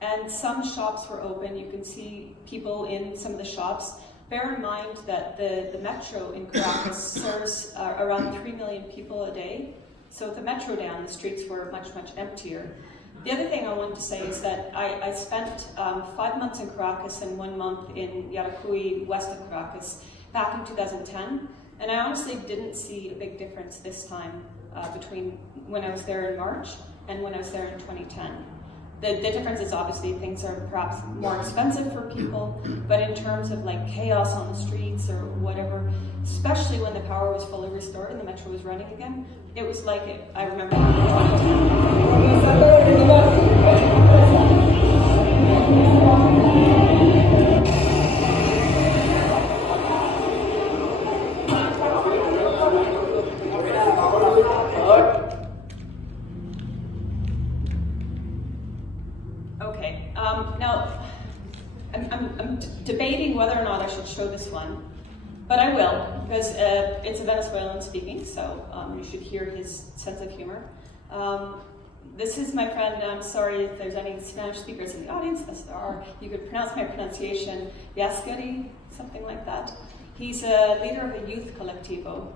and some shops were open. You can see people in some of the shops. Bear in mind that the metro in Caracas serves around 3 million people a day. So with the metro down, the streets were much, much emptier. The other thing I wanted to say is that I spent 5 months in Caracas and 1 month in Yaracuy, west of Caracas, back in 2010. And I honestly didn't see a big difference this time between when I was there in March and when I was there in 2010. The difference is obviously things are perhaps more expensive for people, but in terms of like chaos on the streets or whatever, especially when the power was fully restored and the metro was running again, it was like I remember. Okay, now I'm debating whether or not I should show this one, but I will, because it's a Venezuelan speaking, so you should hear his sense of humor. This is my friend, I'm sorry if there's any Spanish speakers in the audience, as there are. You could pronounce my pronunciation, Yaskari, something like that. He's a leader of a youth collectivo,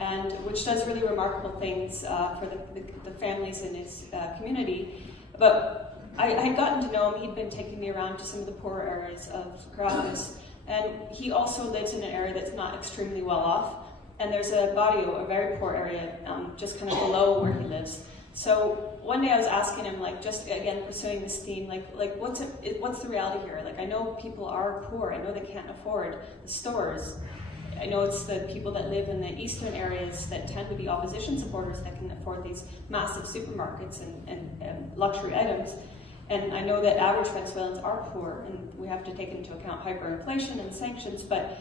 and which does really remarkable things for the families in his community. But I had gotten to know him. He'd been taking me around to some of the poorer areas of Caracas, and he also lives in an area that's not extremely well off. And there's a barrio, a very poor area, just kind of below where he lives. So one day I was asking him, like, just again pursuing this theme, like what's the reality here? Like, I know people are poor. I know they can't afford the stores. I know it's the people that live in the eastern areas that tend to be opposition supporters that can afford these massive supermarkets and luxury items. And I know that average Venezuelans are poor, and we have to take into account hyperinflation and sanctions, but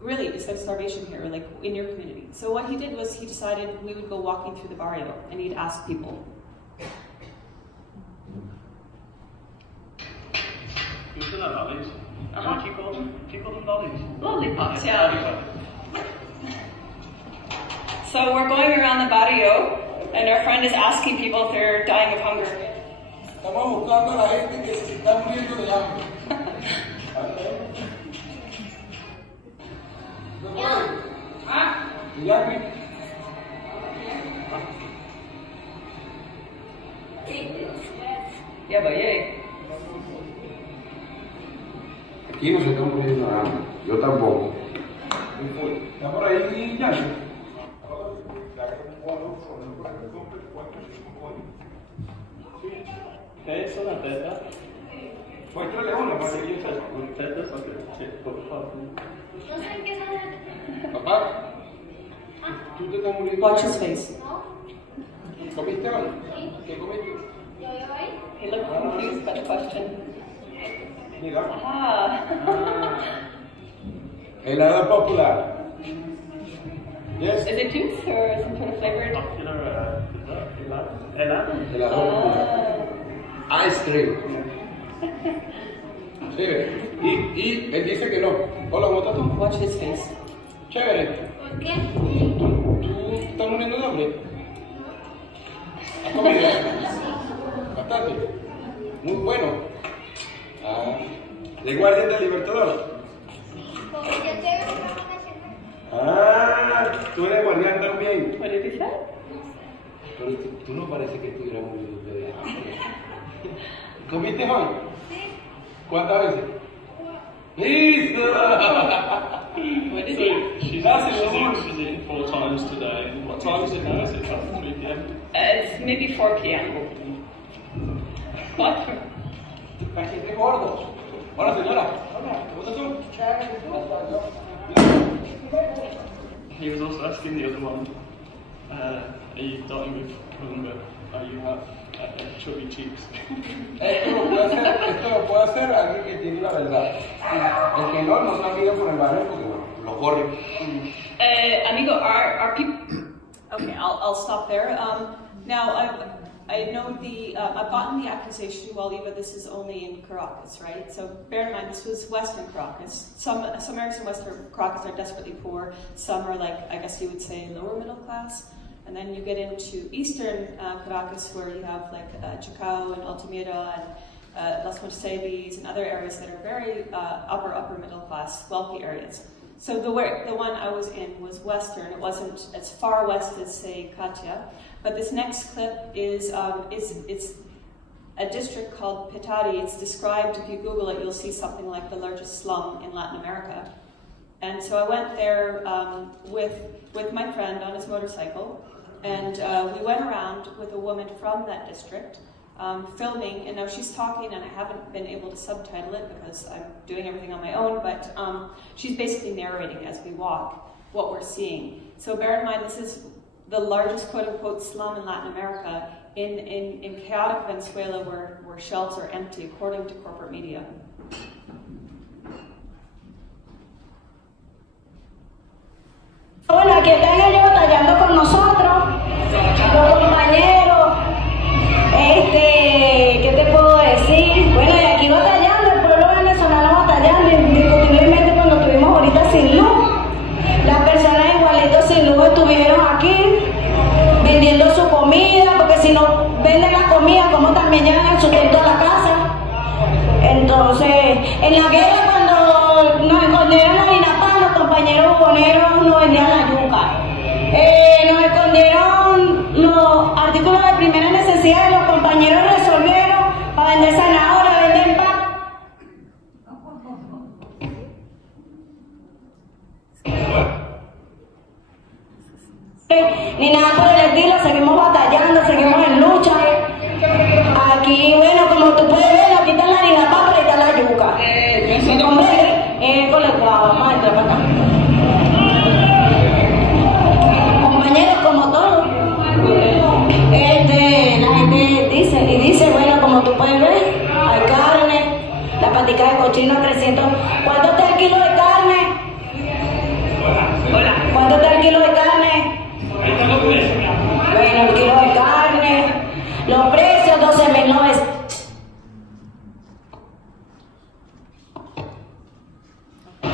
really, is there starvation here, like in your community? So what he did was he decided we would go walking through the barrio, and he'd ask people. These are lollies. What do you call them? Do you call them lollies? Lollipops, yeah. So we're going around the barrio, and our friend is asking people if they're dying of hunger. Estamos buscando a la gente que se está muriendo de hambre. Yeah, but yeah. Aquí no se está muriendo de hambre. Yo tampoco. Está por ahí ya. ¿Qué es una teta? Muéstrale una para que yo sepa. Tetas, ok, por favor. No sé en qué sale. Papá, tú te estás muriendo. Watch his face. ¿Comiste algo? ¿Qué comiste? Yo veo ahí. He looked confused by the question. Mira. Ah. Helado popular. Yes. Is it juice or some sort of flavored? Popular helado. Helado popular. Ice cream. Sí. Y él dice que no. Hola, ¿cómo estás tú? Watch his face. Chévere. ¿Por qué? ¿Tú estás muriendo de hambre? ¿Has comido? Bastante. Muy bueno. Ah. ¿De guardia del Libertador? Porque yo tengo una cena. Ah, tú eres guardián también. What did he say? Pero tú no parece que estuvieras muriendo de hambre. ¿Comiste hoy? Sí. ¿Cuántas veces? ¡Listo! What did he? She's eaten 4 times today. What time is it now? Is it about 3 p.m.? It's maybe 4 p.m. What? Casi te gordo. Hola, señora. Hola. ¿Cómo He was also asking the other one, are you dying with hunger? You have chubby cheeks. Esto lo puede hacer alguien que tiene la verdad. El que no se amiga por el barrio porque bueno, lo corre. Amigo, are people? Okay, I'll stop there. Now I know I've gotten the accusation. Well, Eva, this is only in Caracas, right? So bear in mind, this was Western Caracas. Some areas in Western Caracas are desperately poor. Some are like, I guess you would say, lower middle class. And then you get into Eastern Caracas, where you have like Chacao and Altamira and Las Mercedes and other areas that are very upper middle class, wealthy areas. So the one I was in was Western. It wasn't as far west as, say, Katia. But this next clip is it's a district called Petare. It's described, if you Google it, you'll see something like the largest slum in Latin America. And so I went there with my friend on his motorcycle, and we went around with a woman from that district, filming, and now she's talking, and I haven't been able to subtitle it because I'm doing everything on my own, but she's basically narrating as we walk what we're seeing. So bear in mind, this is the largest quote-unquote slum in Latin America, in chaotic Venezuela where shelves are empty, according to corporate media. Bueno, aquí están ellos batallando con nosotros, los compañeros, ¿qué te puedo decir? Bueno, y aquí batallando, el pueblo venezolano batallando, indiscutiblemente cuando estuvimos ahorita sin luz, las personas igualitos sin luz estuvieron aquí, vendiendo su comida, porque si no venden la comida, ¿cómo también llevan el sustento a la casa? Entonces, en la guerra cuando nos escondieron la harina pan, los compañeros buhoneros nos vendían la yuca. Nos escondieron los artículos de primera necesidad y los compañeros resolvieron para vender zanahoria, vender pan. Ni nada por el estilo, seguimos batallando, seguimos en lucha. Aquí, bueno, como tú puedes ver, aquí está la harina pan, pero ahí está la yuca. Vamos a entrar para acá. Compañeros, como todo, la gente dice, bueno, como tú puedes ver, hay carne, la patica de cochino 300. ¿Cuánto está el kilo de carne? ¿Cuánto está el kilo de carne? Bueno, el kilo de carne, los precios 12.900.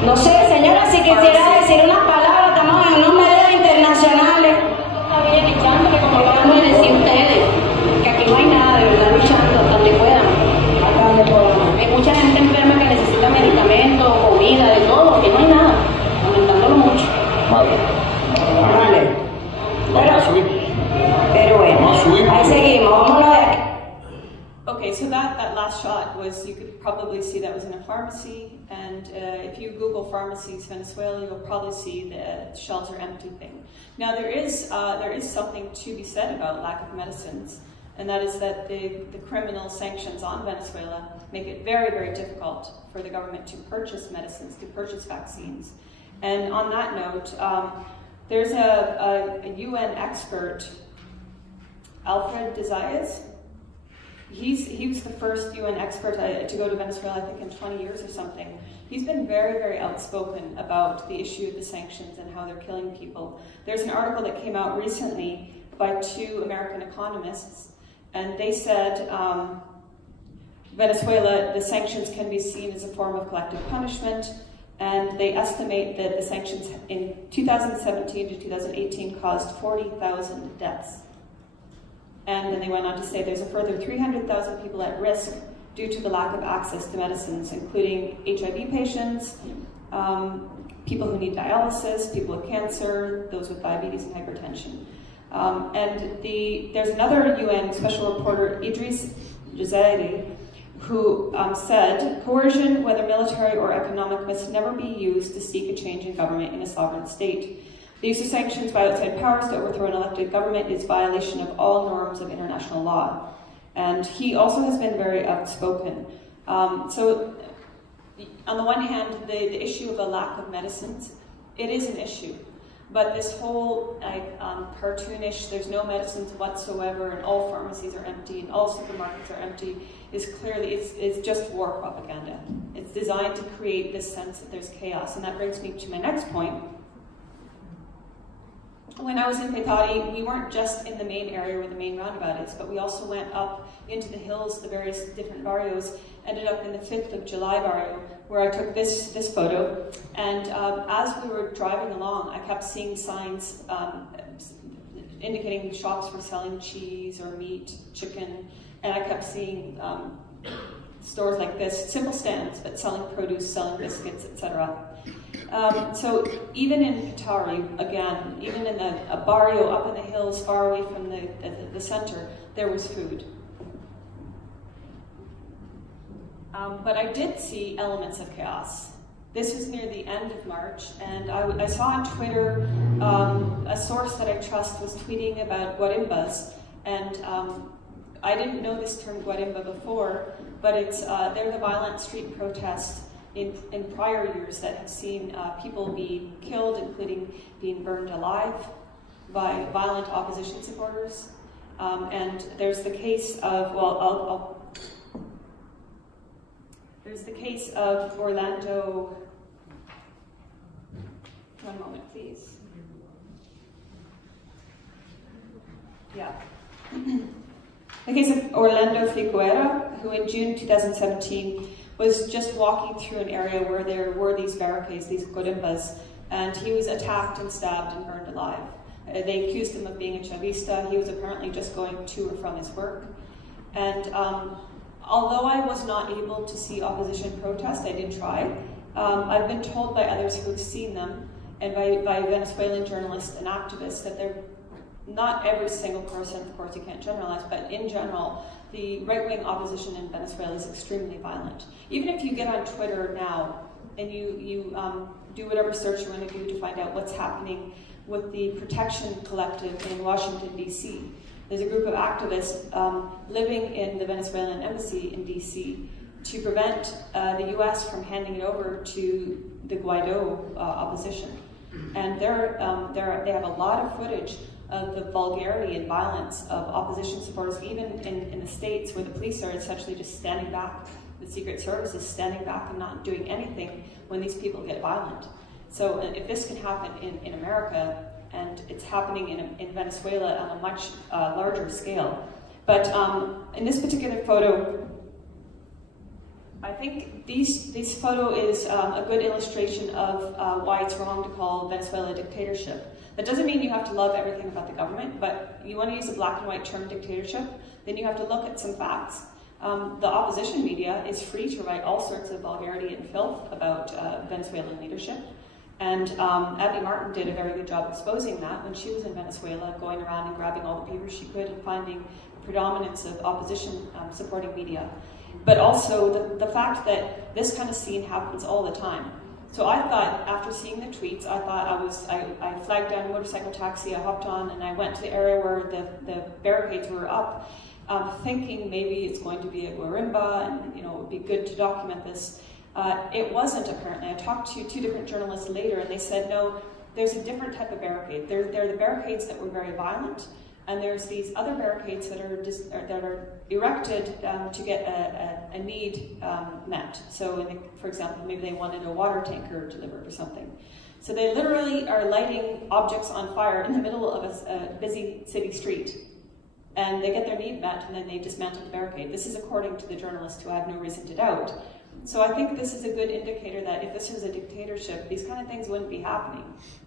No sé, señora, si quisiera decir unas palabras, estamos en unos medios internacionales. Está bien echándole, como acaban de decir ustedes, que aquí no hay nada, de verdad, luchando hasta donde puedan. Hasta donde puedan. Hay mucha gente enferma que necesita medicamentos, comida, de todo, aquí no hay nada, lamentándolo mucho. Vale. Pero bueno, ahí seguimos, vámonos de aquí. Okay, so that last shot was, you could probably see that was in a pharmacy, and if you Google pharmacies Venezuela, you'll probably see the shelves are empty thing. Now there is something to be said about lack of medicines, and that is that the criminal sanctions on Venezuela make it very, very difficult for the government to purchase medicines, to purchase vaccines. And on that note, there's a UN expert, Alfred de Zayas. He was the first UN expert to go to Venezuela, I think, in 20 years or something. He's been very, very outspoken about the issue of the sanctions and how they're killing people. There's an article that came out recently by 2 American economists, and they said Venezuela, the sanctions can be seen as a form of collective punishment, and they estimate that the sanctions in 2017 to 2018 caused 40,000 deaths. And then they went on to say there's a further 300,000 people at risk due to the lack of access to medicines, including HIV patients, people who need dialysis, people with cancer, those with diabetes and hypertension. There's another UN special reporter, Idris Jazairi, who said, coercion, whether military or economic, must never be used to seek a change in government in a sovereign state. The use of sanctions by outside powers to overthrow an elected government is violation of all norms of international law. And he also has been very outspoken. So on the one hand, the issue of the lack of medicines, it is an issue. But this whole cartoonish, there's no medicines whatsoever, and all pharmacies are empty, and all supermarkets are empty, is clearly, it's just war propaganda. It's designed to create this sense that there's chaos. And that brings me to my next point. When I was in Petare, we weren't just in the main area where the main roundabout is, but we also went up into the hills, the various different barrios, ended up in the 5th of July barrio, where I took this photo. And as we were driving along, I kept seeing signs indicating shops were selling cheese or meat, chicken, and I kept seeing stores like this, simple stands, but selling produce, selling biscuits, etc. So even in Petare, again, even in a barrio up in the hills far away from the center, there was food. But I did see elements of chaos. This was near the end of March, and I saw on Twitter a source that I trust was tweeting about guarimbas, and I didn't know this term guarimba before, but they're the violent street protests in prior years that have seen people be killed, including being burned alive by violent opposition supporters. And there's the case of, there's the case of Orlando. One moment, please. Yeah. The case of Orlando Figueira, who in June 2017 was just walking through an area where there were these barricades, these guarimbas, and he was attacked and stabbed and burned alive. They accused him of being a Chavista. He was apparently just going to or from his work. And although I was not able to see opposition protest, I did try. I've been told by others who have seen them, and by Venezuelan journalists and activists, that they're not every single person, of course you can't generalize, but in general, the right-wing opposition in Venezuela is extremely violent. Even if you get on Twitter now and you do whatever search you want to do to find out what's happening with the Protection Collective in Washington, D.C. There's a group of activists living in the Venezuelan embassy in D.C. to prevent the U.S. from handing it over to the Guaido opposition. And they have a lot of footage of the vulgarity and violence of opposition supporters, even in the States, where the police are essentially just standing back, the Secret Service is standing back and not doing anything when these people get violent. So if this can happen in America, and it's happening in Venezuela on a much larger scale. But in this particular photo, I think this photo is a good illustration of why it's wrong to call Venezuela a dictatorship. That doesn't mean you have to love everything about the government, but you want to use a black and white term, dictatorship, then you have to look at some facts. The opposition media is free to write all sorts of vulgarity and filth about Venezuelan leadership. And Abby Martin did a very good job exposing that when she was in Venezuela, going around and grabbing all the papers she could and finding predominance of opposition supporting media. But also the fact that this kind of scene happens all the time. So I thought, after seeing the tweets, I thought I flagged down a motorcycle taxi, I hopped on, and I went to the area where the barricades were up, thinking maybe it's going to be a guarimba, and it would be good to document this. It wasn't, apparently. I talked to two different journalists later, and they said, no, there's a different type of barricade. There are the barricades that were very violent, and there's these other barricades that are erected to get a need met. So, for example, maybe they wanted a water tanker delivered or something. So they literally are lighting objects on fire in the middle of a busy city street. And they get their need met, and then they dismantle the barricade. This is according to the journalist, who I have no reason to doubt. So I think this is a good indicator that if this was a dictatorship, these kind of things wouldn't be happening.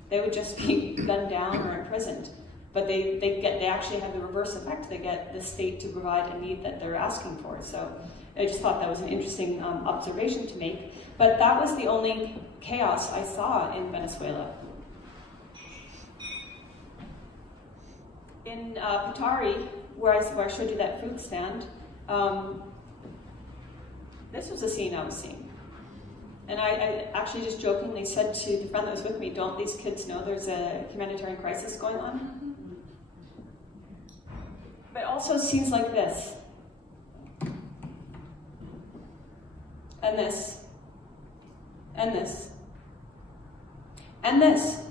They would just be gunned down or imprisoned. But they actually have the reverse effect. They get the state to provide a need that they're asking for. So I just thought that was an interesting observation to make. But that was the only chaos I saw in Venezuela. In Petare, where I showed you that food stand, this was the scene I was seeing. And I actually just jokingly said to the friend that was with me, don't these kids know there's a humanitarian crisis going on? But also scenes like this. And this. and this. And this.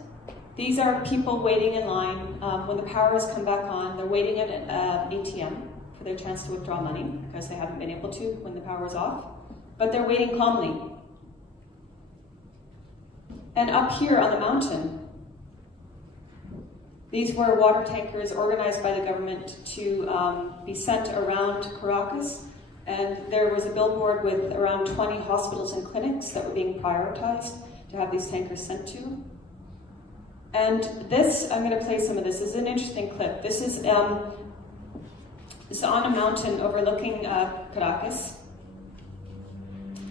These are people waiting in line. When the power has come back on, they're waiting at an ATM for their chance to withdraw money because they haven't been able to when the power was off. But they're waiting calmly. And up here on the mountain, these were water tankers organized by the government to be sent around Caracas. And there was a billboard with around 20 hospitals and clinics that were being prioritized to have these tankers sent to. And this, I'm going to play some of this. This is an interesting clip. This is on a mountain overlooking Caracas.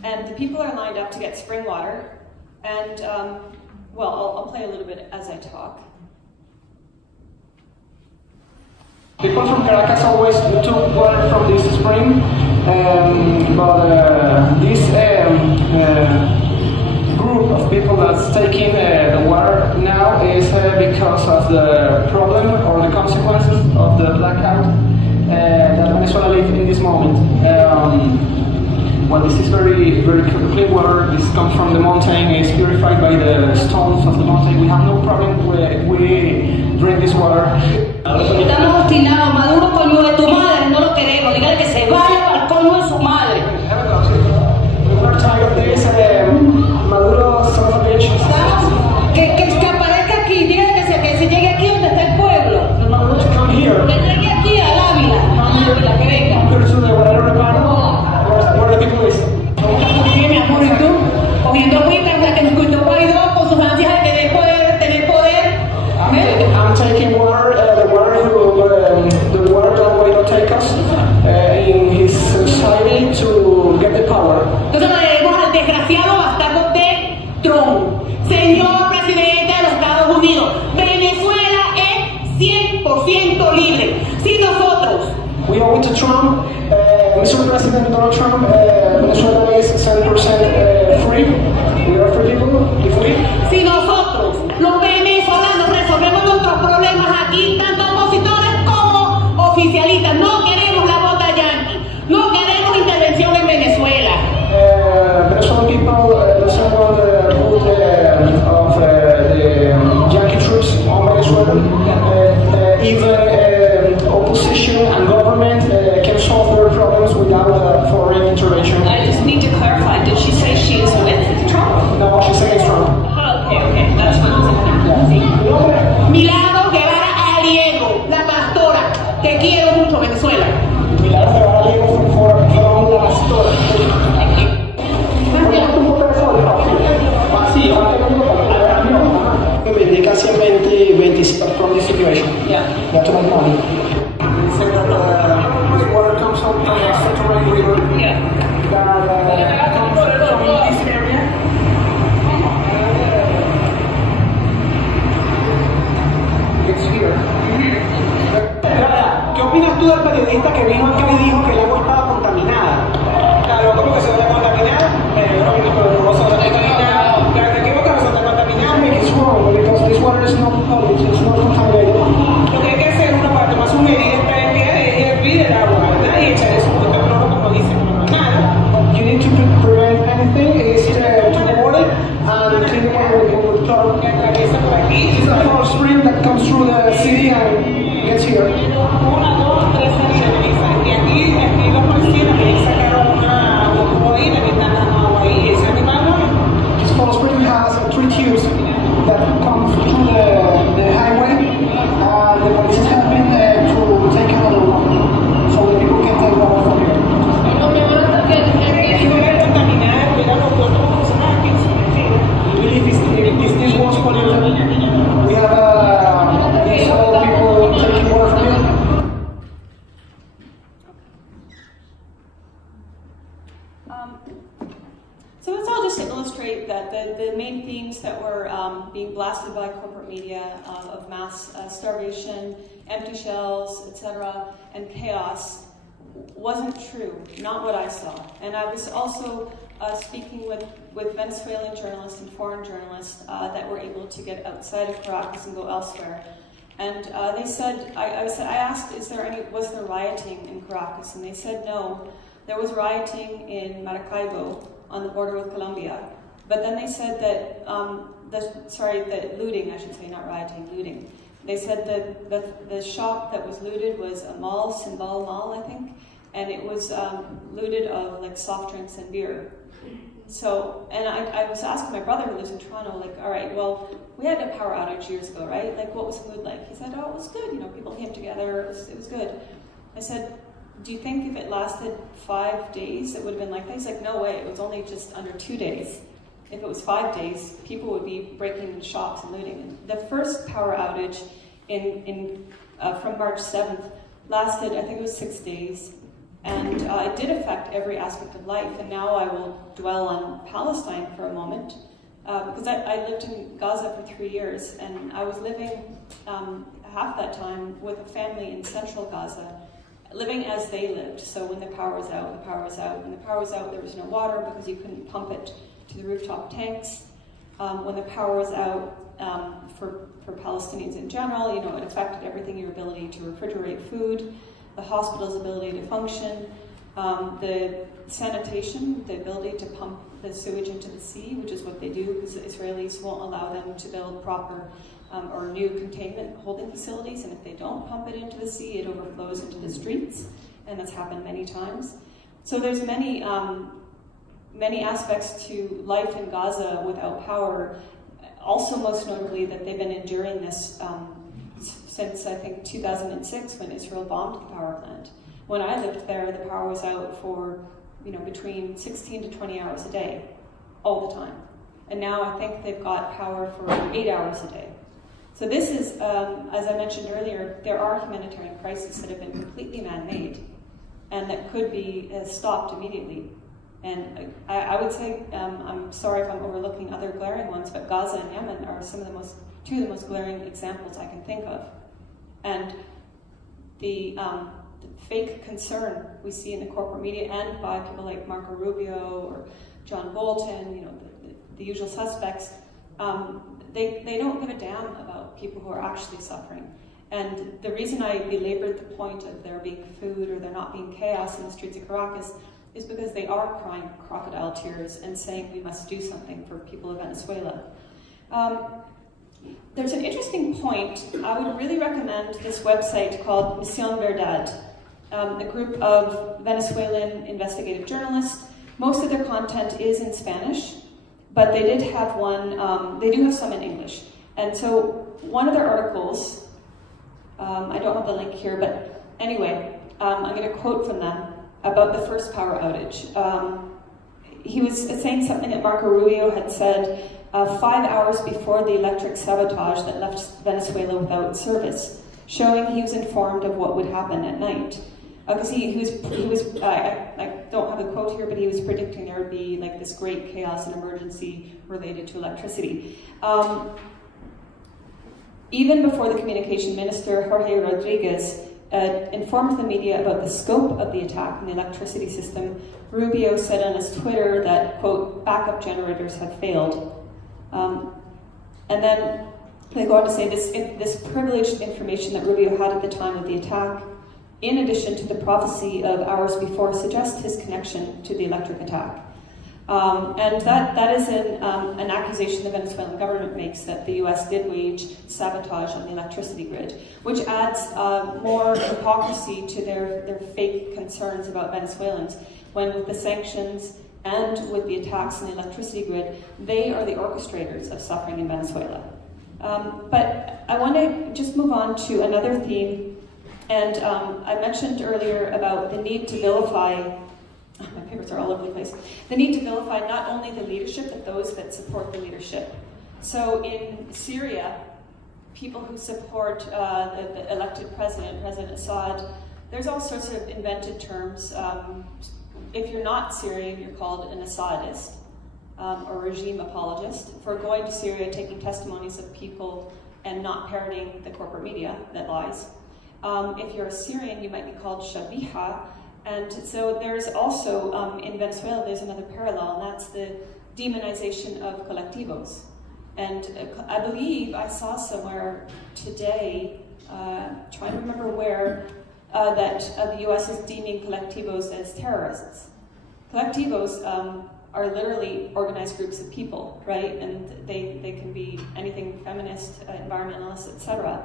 And the people are lined up to get spring water. And, well, I'll play a little bit as I talk. People from Caracas always took water from this spring, but this group of people that's taking the water now is because of the problem or the consequences of the blackout that Venezuela lives in this moment. Well, this is very clean water. This comes from the mountain. It's purified by the stones of the mountain. We have no problem if we drink this water. Estamos obstinados. Maduro, coño de tu madre, no lo queremos. Dígale que se vaya para el coño de su madre. We're tired of this. Maduro, son of a bitch. Que aparezca aquí. Dígale que se llegue aquí donde está el pueblo. Maduro to come here. Que llegue aquí al Ávila. Ávila, que venga. Here to the Guerrero Urbano. Where the people is. Oye, mi amor, ¿y tú? Cogiendo agüita, que nos cuidó Guaidó con sus ansias de tener poder. I'm taking water, the water that Guaidó take us in his society to get the power. Entonces le debemos al desgraciado bastardo de Trump. Señor presidente de los Estados Unidos, Venezuela es 100% libre. Si nosotros... We owe it to Trump, Mr. President Donald Trump, Venezuela is 100% free. We are free people, if we... Si nosotros, los venezolanos, resolvemos nuestros problemas aquí, tanto opositores como oficialistas, no queremos la bota yankee, no queremos intervención en Venezuela. Venezuelan people doesn't want the route of the Yankee troops on Venezuela. Even opposition and government can solve their problems without foreign intervention. I just need to clarify, did she say she is with Trump? No, she's against Trump. Oh, okay, that's what was Yeah. Milagros Guevara Aliego, la pastora, te quiero mucho, Venezuela. Milagros Guevara Aliego from la pastora. They can see 20 from this situation. Yeah. You have to make money. They say that this water comes from the Central River. Yeah. That comes from this area. It's here. ¿Qué opinas tú del periodista que vino acá y dijo que el agua estaba contaminada? Claro, ¿cómo que se está contaminada? No se está contaminada. ¿De qué boca se está contaminada? It's wrong because this water is not polluted, it's not contaminated. Lo que hay que hacer uno para tomar sus medidas preventivas es hervir el agua, ¿verdad? Y echar eso de cloro como dice, no nada. You need to prevent anything is to boil it and clean it with chloro. This is a chloro spring that comes through the city and gets here. Una, dos, tres salidas. Y aquí los policías también sacaron una boina que están dando agua ahí. Ese animal no. This chloro spring has 3 tubes that come through the highway. The police have been to take another one, so the people can take water from here. You believe if this was polluted, we have these other people taking water from here? So that's all just to illustrate that the main themes that were being blasted by corporate media of mass starvation, empty shells, etc., and chaos wasn't true, not what I saw. And I was also speaking with Venezuelan journalists and foreign journalists that were able to get outside of Caracas and go elsewhere. And they said, I asked, was there rioting in Caracas? And they said no. There was rioting in Maracaibo on the border with Colombia. But then they said that, the looting, I should say, not rioting, looting. They said that the shop that was looted was a mall, Symbol Mall, I think, and it was looted of like soft drinks and beer. So, and I was asking my brother who lives in Toronto, like, all right, well, we had a power outage years ago, right? Like, what was the mood like? He said, oh, it was good, you know, people came together, it was good. I said, do you think if it lasted 5 days, it would have been like that? He's like, no way, it was only just under 2 days. If it was 5 days, people would be breaking into shops and looting. And the first power outage from March 7th lasted, I think it was 6 days. And it did affect every aspect of life. And now I will dwell on Palestine for a moment, because I lived in Gaza for 3 years, and I was living half that time with a family in central Gaza, living as they lived. So when the power was out, the power was out. When the power was out, there was no water because you couldn't pump it to the rooftop tanks. When the power was out, for Palestinians in general, you know, it affected everything, your ability to refrigerate food, the hospital's ability to function, the sanitation, the ability to pump the sewage into the sea, which is what they do because the Israelis won't allow them to build proper or new containment holding facilities, and if they don't pump it into the sea, it overflows into the streets, and that's happened many times. So there's many aspects to life in Gaza without power, also most notably that they've been enduring this since, I think, 2006 when Israel bombed the power plant. When I lived there, the power was out for, you know, between 16 to 20 hours a day, all the time. And now I think they've got power for 8 hours a day. So this is, as I mentioned earlier, there are humanitarian crises that have been completely man-made and that could be stopped immediately. And I would say, I'm sorry if I'm overlooking other glaring ones, but Gaza and Yemen are two of the most glaring examples I can think of. And the fake concern we see in the corporate media and by people like Marco Rubio or John Bolton, you know, the usual suspects, they don't give a damn about people who are actually suffering. And the reason I belabored the point of there being food or there not being chaos in the streets of Caracas is because they are crying crocodile tears and saying we must do something for people of Venezuela. There's an interesting point. I would really recommend this website called Misión Verdad, a group of Venezuelan investigative journalists. Most of their content is in Spanish, but they did have one, they do have some in English. And so one of their articles, I don't have the link here, but anyway, I'm going to quote from them about the first power outage. He was saying something that Marco Rubio had said 5 hours before the electric sabotage that left Venezuela without service, showing he was informed of what would happen at night. Because he was I don't have the quote here, but he was predicting there would be like this great chaos and emergency related to electricity. Even before the communication minister, Jorge Rodriguez, informed the media about the scope of the attack on the electricity system, Rubio said on his Twitter that, quote, backup generators had failed. And then they go on to say this privileged information that Rubio had at the time of the attack, in addition to the prophecy of hours before, suggests his connection to the electric attack. And that is an accusation the Venezuelan government makes, that the US did wage sabotage on the electricity grid, which adds more hypocrisy to their fake concerns about Venezuelans, when with the sanctions and with the attacks on the electricity grid, they are the orchestrators of suffering in Venezuela. But I want to just move on to another theme, and I mentioned earlier about the need to vilify. My papers are all over the place. The need to vilify not only the leadership, but those that support the leadership. So in Syria, people who support the elected president, President Assad, there's all sorts of invented terms. If you're not Syrian, you're called an Assadist, or regime apologist, for going to Syria, taking testimonies of people and not parroting the corporate media that lies. If you're a Syrian, you might be called Shabiha. And so there's also, in Venezuela, there's another parallel, and that's the demonization of colectivos. And I believe I saw somewhere today, trying to remember where, that the US is deeming colectivos as terrorists. Colectivos are literally organized groups of people, right? And they can be anything feminist, environmentalists, etc.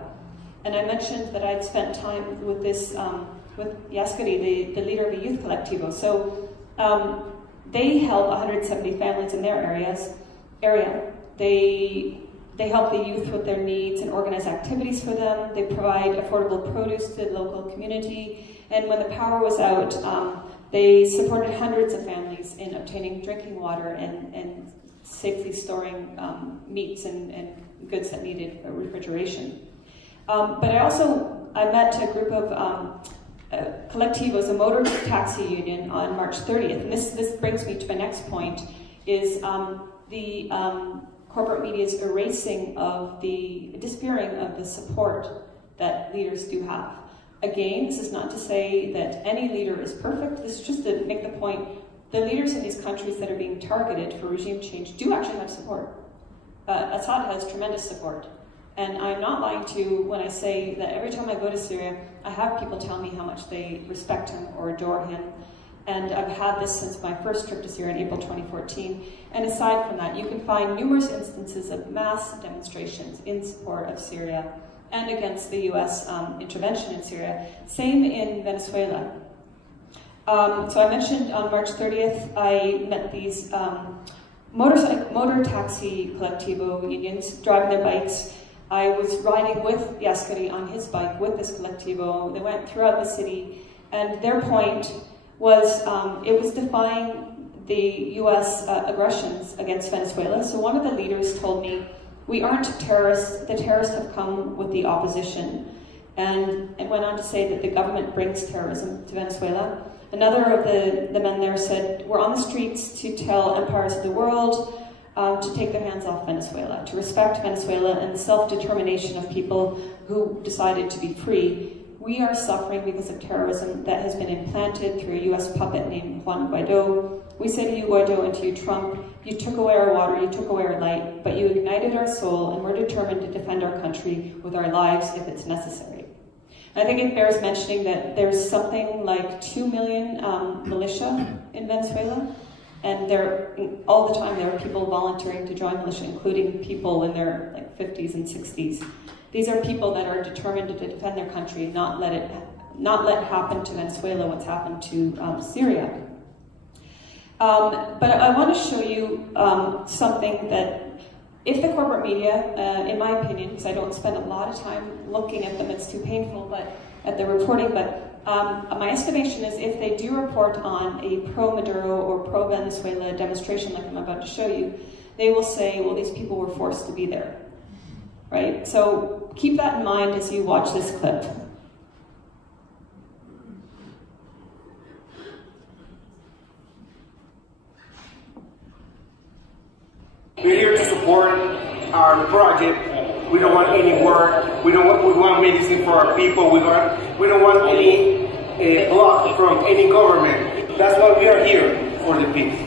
And I mentioned that I'd spent time with this, with Yaskari, the leader of a youth collectivo. So they help 170 families in their area. They help the youth with their needs and organize activities for them. They provide affordable produce to the local community. And when the power was out, they supported hundreds of families in obtaining drinking water and safely storing meats and goods that needed refrigeration. But I met a group of collectivos, a motor taxi union, on March 30th. And this brings me to my next point, is the corporate media's erasing of the disappearing of the support that leaders do have. Again, this is not to say that any leader is perfect. This is just to make the point, the leaders in these countries that are being targeted for regime change do actually have support. Assad has tremendous support. And I'm not lying to you when I say that every time I go to Syria, I have people tell me how much they respect him or adore him. And I've had this since my first trip to Syria in April 2014. And aside from that, you can find numerous instances of mass demonstrations in support of Syria and against the US intervention in Syria. Same in Venezuela. So I mentioned on March 30th, I met these motor taxi collectivo unions driving their bikes. I was riding with Yaskari on his bike with this collectivo. They went throughout the city, and their point was it was defying the US aggressions against Venezuela. So one of the leaders told me, "We aren't terrorists, the terrorists have come with the opposition," and went on to say that the government brings terrorism to Venezuela. Another of the men there said, "We're on the streets to tell empires of the world to take their hands off Venezuela, to respect Venezuela and the self-determination of people who decided to be free. We are suffering because of terrorism that has been implanted through a US puppet named Juan Guaido. We say to you, Guaido, and to you, Trump, you took away our water, you took away our light, but you ignited our soul, and we're determined to defend our country with our lives if it's necessary." I think it bears mentioning that there's something like 2 million militia in Venezuela, and all the time there are people volunteering to join militia, including people in their 50s and 60s. These are people that are determined to defend their country and not let happen to Venezuela what's happened to Syria. But I want to show you something that, if the corporate media, in my opinion, because I don't spend a lot of time looking at them, it's too painful, but at the reporting, but my estimation is if they do report on a pro-Maduro or pro-Venezuela demonstration like I'm about to show you, they will say, well, these people were forced to be there, right? So keep that in mind as you watch this clip. We're here to support our project. We don't want any war. We want medicine for our people. We don't want any block from any government. That's why we are here, for the peace.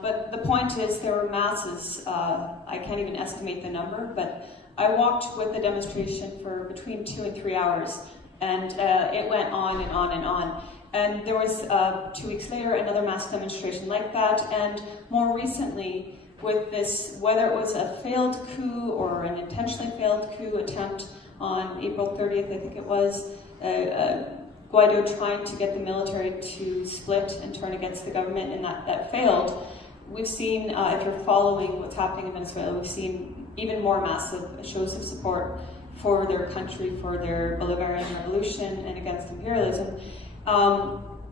But the point is there were masses, I can't even estimate the number, but I walked with the demonstration for between 2 and 3 hours, and it went on and on and on. And there was 2 weeks later another mass demonstration like that, and more recently with this, whether it was a failed coup or an intentionally failed coup attempt on April 30th, I think it was, Guaido trying to get the military to split and turn against the government, and that failed. We've seen, if you're following what's happening in Venezuela, we've seen even more massive shows of support for their country, for their Bolivarian revolution, and against imperialism.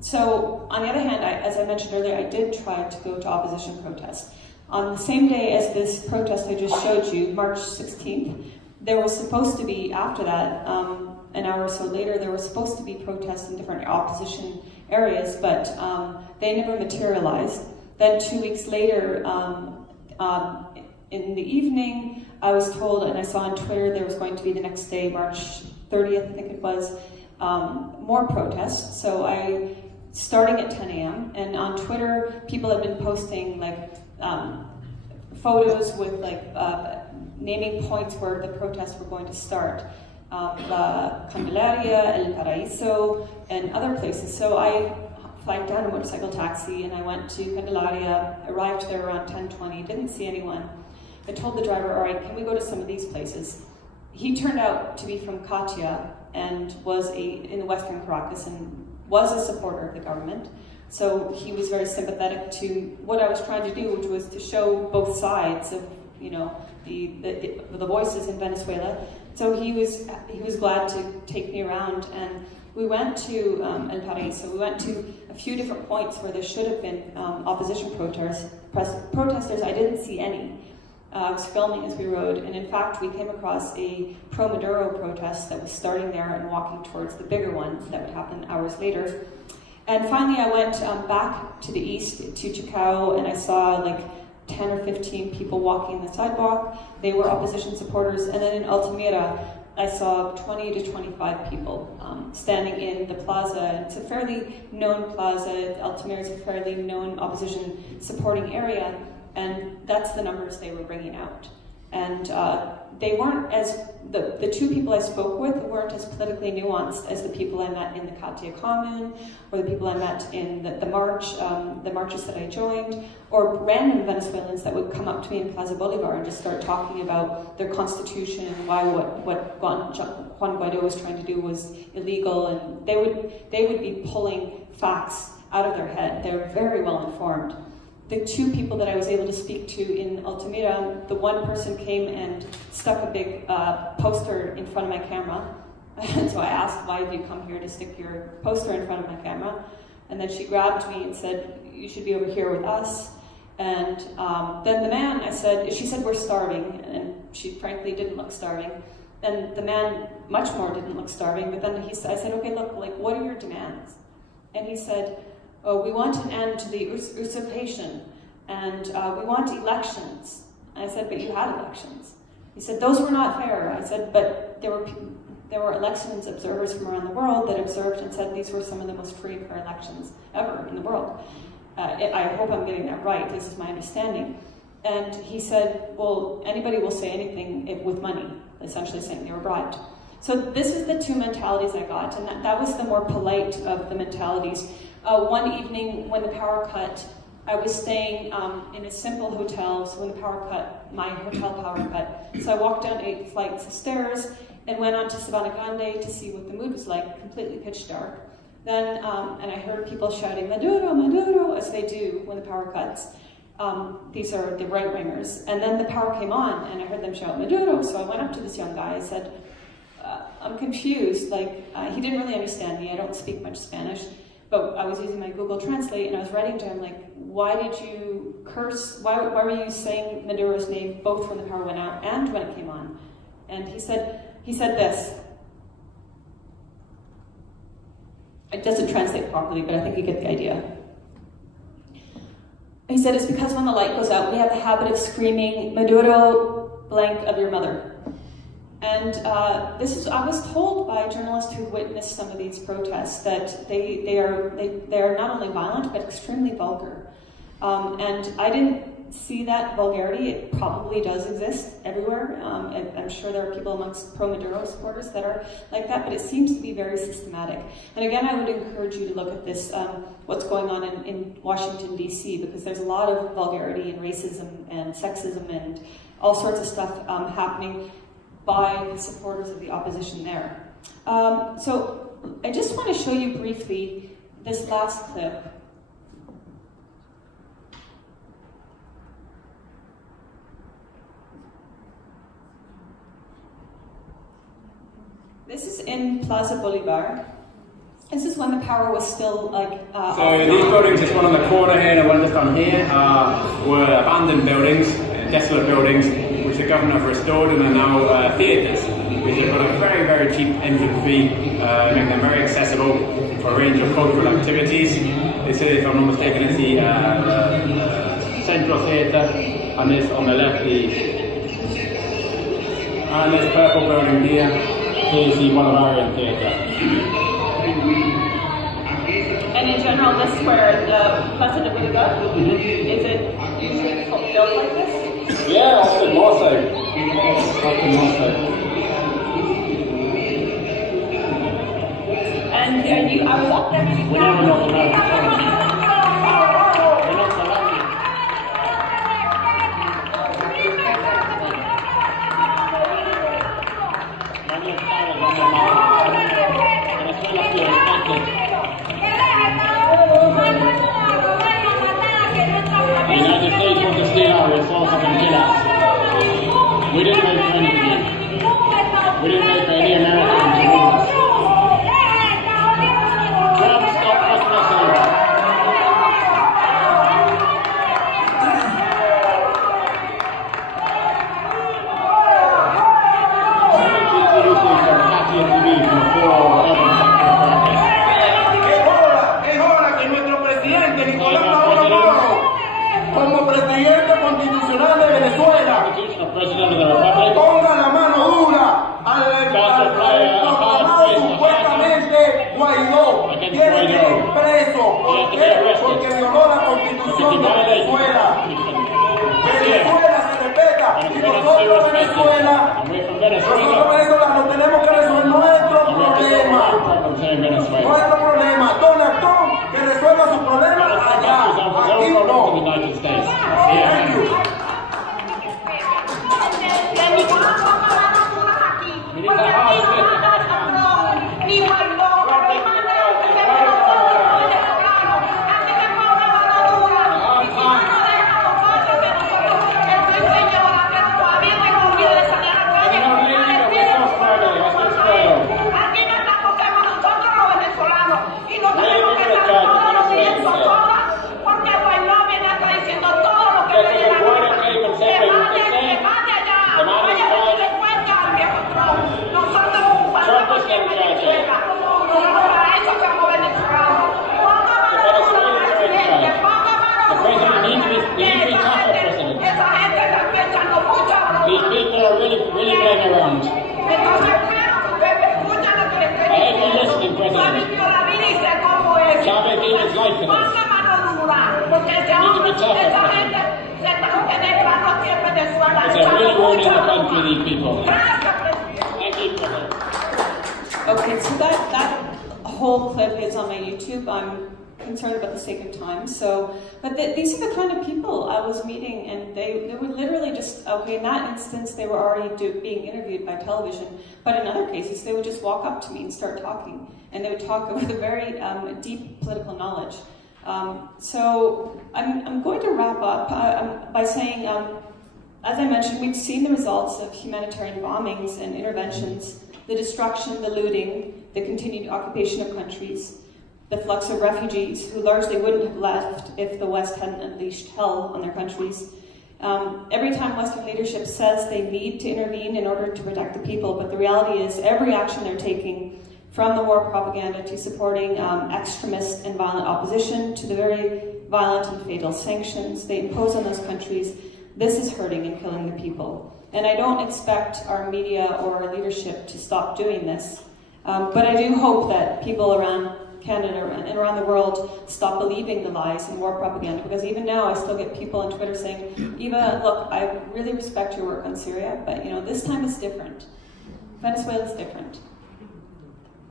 So, on the other hand, as I mentioned earlier, I did try to go to opposition protests. On the same day as this protest I just showed you, March 16th, there was supposed to be, after that, an hour or so later, there were supposed to be protests in different opposition areas, but they never materialized. Then 2 weeks later, in the evening, I was told, and I saw on Twitter, there was going to be the next day, March 30th, I think it was, more protests. So starting at 10 a.m., and on Twitter, people have been posting like photos with like naming points where the protests were going to start. La Candelaria, El Paraíso, and other places. So I flagged down a motorcycle taxi and I went to Candelaria, arrived there around 10:20, didn't see anyone. I told the driver, all right, can we go to some of these places? He turned out to be from Katia and was in the Western Caracas and was a supporter of the government. So he was very sympathetic to what I was trying to do, which was to show both sides of, you know, the voices in Venezuela. So he was glad to take me around, and we went to El Paraíso. We went to a few different points where there should have been opposition protesters. I didn't see any. I was filming as we rode, and in fact we came across a pro-Maduro protest that was starting there and walking towards the bigger one that would happen hours later. And finally I went back to the east to Chacao, and I saw like 10 or 15 people walking the sidewalk. They were opposition supporters. And then in Altamira, I saw 20 to 25 people standing in the plaza. It's a fairly known plaza. Altamira is a fairly known opposition supporting area, and that's the numbers they were bringing out. And they weren't as, the two people I spoke with weren't as politically nuanced as the people I met in the Katia commune, or the people I met in the marches that I joined, or random Venezuelans that would come up to me in Plaza Bolivar and just start talking about their constitution, why what Juan Guaido was trying to do was illegal, and they would be pulling facts out of their head. They're very well informed. The two people that I was able to speak to in Altamira, the one person came and stuck a big poster in front of my camera. And so I asked, why did you come here to stick your poster in front of my camera? And then she grabbed me and said, you should be over here with us. And then the man, she said, we're starving. And she frankly didn't look starving. And the man much more didn't look starving. But then I said, okay, look, like, what are your demands? And he said, oh, we want an end to the usurpation, and we want elections. And I said, but you had elections. He said, those were not fair. I said, but there were elections observers from around the world that observed and said these were some of the most free and fair elections ever in the world. I hope I'm getting that right. This is my understanding. And he said, well, anybody will say anything with money, essentially saying they were bribed. So this is the two mentalities I got, and that was the more polite of the mentalities. One evening when the power cut, I was staying in a simple hotel, so when the power cut, my hotel power cut. So I walked down 8 flights of stairs and went on to Sabana Grande to see what the mood was like, completely pitch dark. Then, and I heard people shouting, Maduro, Maduro, as they do when the power cuts. These are the right-wingers. And then the power came on, and I heard them shout, Maduro. So I went up to this young guy, I said, I'm confused, like, he didn't really understand me, I don't speak much Spanish. But I was using my Google Translate, and I was writing to him, like, why did you curse, why were you saying Maduro's name both when the power went out and when it came on? And he said this. It doesn't translate properly, but I think you get the idea. He said, it's because when the light goes out, we have the habit of screaming, Maduro blank of your mother. And I was told by journalists who witnessed some of these protests that they are not only violent, but extremely vulgar. And I didn't see that vulgarity. It probably does exist everywhere. I'm sure there are people amongst pro-Maduro supporters that are like that, but it seems to be very systematic. And again, I would encourage you to look at this, what's going on in Washington, D.C., because there's a lot of vulgarity and racism and sexism and all sorts of stuff happening by the supporters of the opposition there. So I just want to show you briefly this last clip. This is in Plaza Bolivar. This is when the power was still like... so these buildings, this one on the corner here and the one just on here, were abandoned buildings, desolate buildings, which the government have restored and are now theatres, which have got a very, very cheap entry fee, making them very accessible for a range of cultural activities. This is, if I'm not mistaken, it's the Central Theatre, and this on the left, and this purple building here. Here's the Bolivarian Theatre. And in general, this square, the Plaza de Bolivar, is it usually built like this? Yeah, often more so. Often more so. And I was up there. We're not North American. We're not South African. The United States want to steal our resources and kill us. We didn't vote for any of you. We didn't vote for any Americans to rule us. Trump, stop fucking us over. Como presidente constitucional de Venezuela, ponga la mano dura al proclamado supuestamente Guaidó. Tiene que ir preso. ¿Por qué? Porque violó la constitución de Venezuela. Venezuela se respeta y nosotros venezolanos tenemos que resolver nuestro problema. Nuestro problema. Donald Trump que resuelva su problema allá. Aquí no. Okay, so that whole clip is on my YouTube. I'm concerned about the sake of time. So, but these are the kind of people I was meeting, and they would literally just, okay, in that instance, they were already being interviewed by television, but in other cases, they would just walk up to me and start talking, and they would talk with a very deep political knowledge. So I'm going to wrap up by saying, as I mentioned, we've seen the results of humanitarian bombings and interventions, the destruction, the looting, the continued occupation of countries, the flux of refugees who largely wouldn't have left if the West hadn't unleashed hell on their countries. Every time Western leadership says they need to intervene in order to protect the people, but the reality is every action they're taking, from the war propaganda to supporting extremist and violent opposition to the very violent and fatal sanctions they impose on those countries, this is hurting and killing the people. And I don't expect our media or our leadership to stop doing this. But I do hope that people around Canada and around the world stop believing the lies and war propaganda, because even now I still get people on Twitter saying, Eva, look, I really respect your work on Syria, but this time is different. Venezuela is different.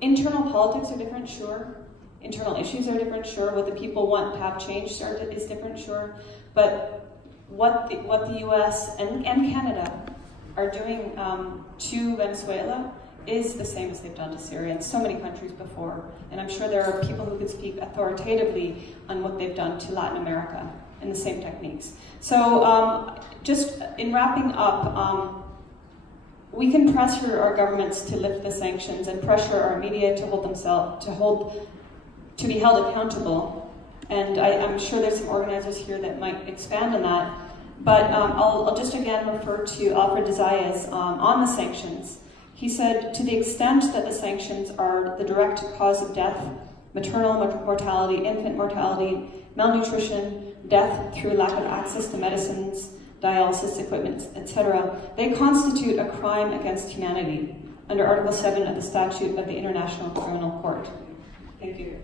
Internal politics are different, sure. Internal issues are different, sure. What the people want to have changed is different, sure. But what the US and Canada are doing to Venezuela is the same as they've done to Syria and so many countries before. And I'm sure there are people who could speak authoritatively on what they've done to Latin America and the same techniques. So just in wrapping up, we can pressure our governments to lift the sanctions and pressure our media to be held accountable. And I'm sure there's some organizers here that might expand on that. But I'll just again refer to Alfred de Zayas on the sanctions. He said, to the extent that the sanctions are the direct cause of death, maternal mortality, infant mortality, malnutrition, death through lack of access to medicines, dialysis equipment, etc., they constitute a crime against humanity under Article 7 of the Statute of the International Criminal Court. Thank you.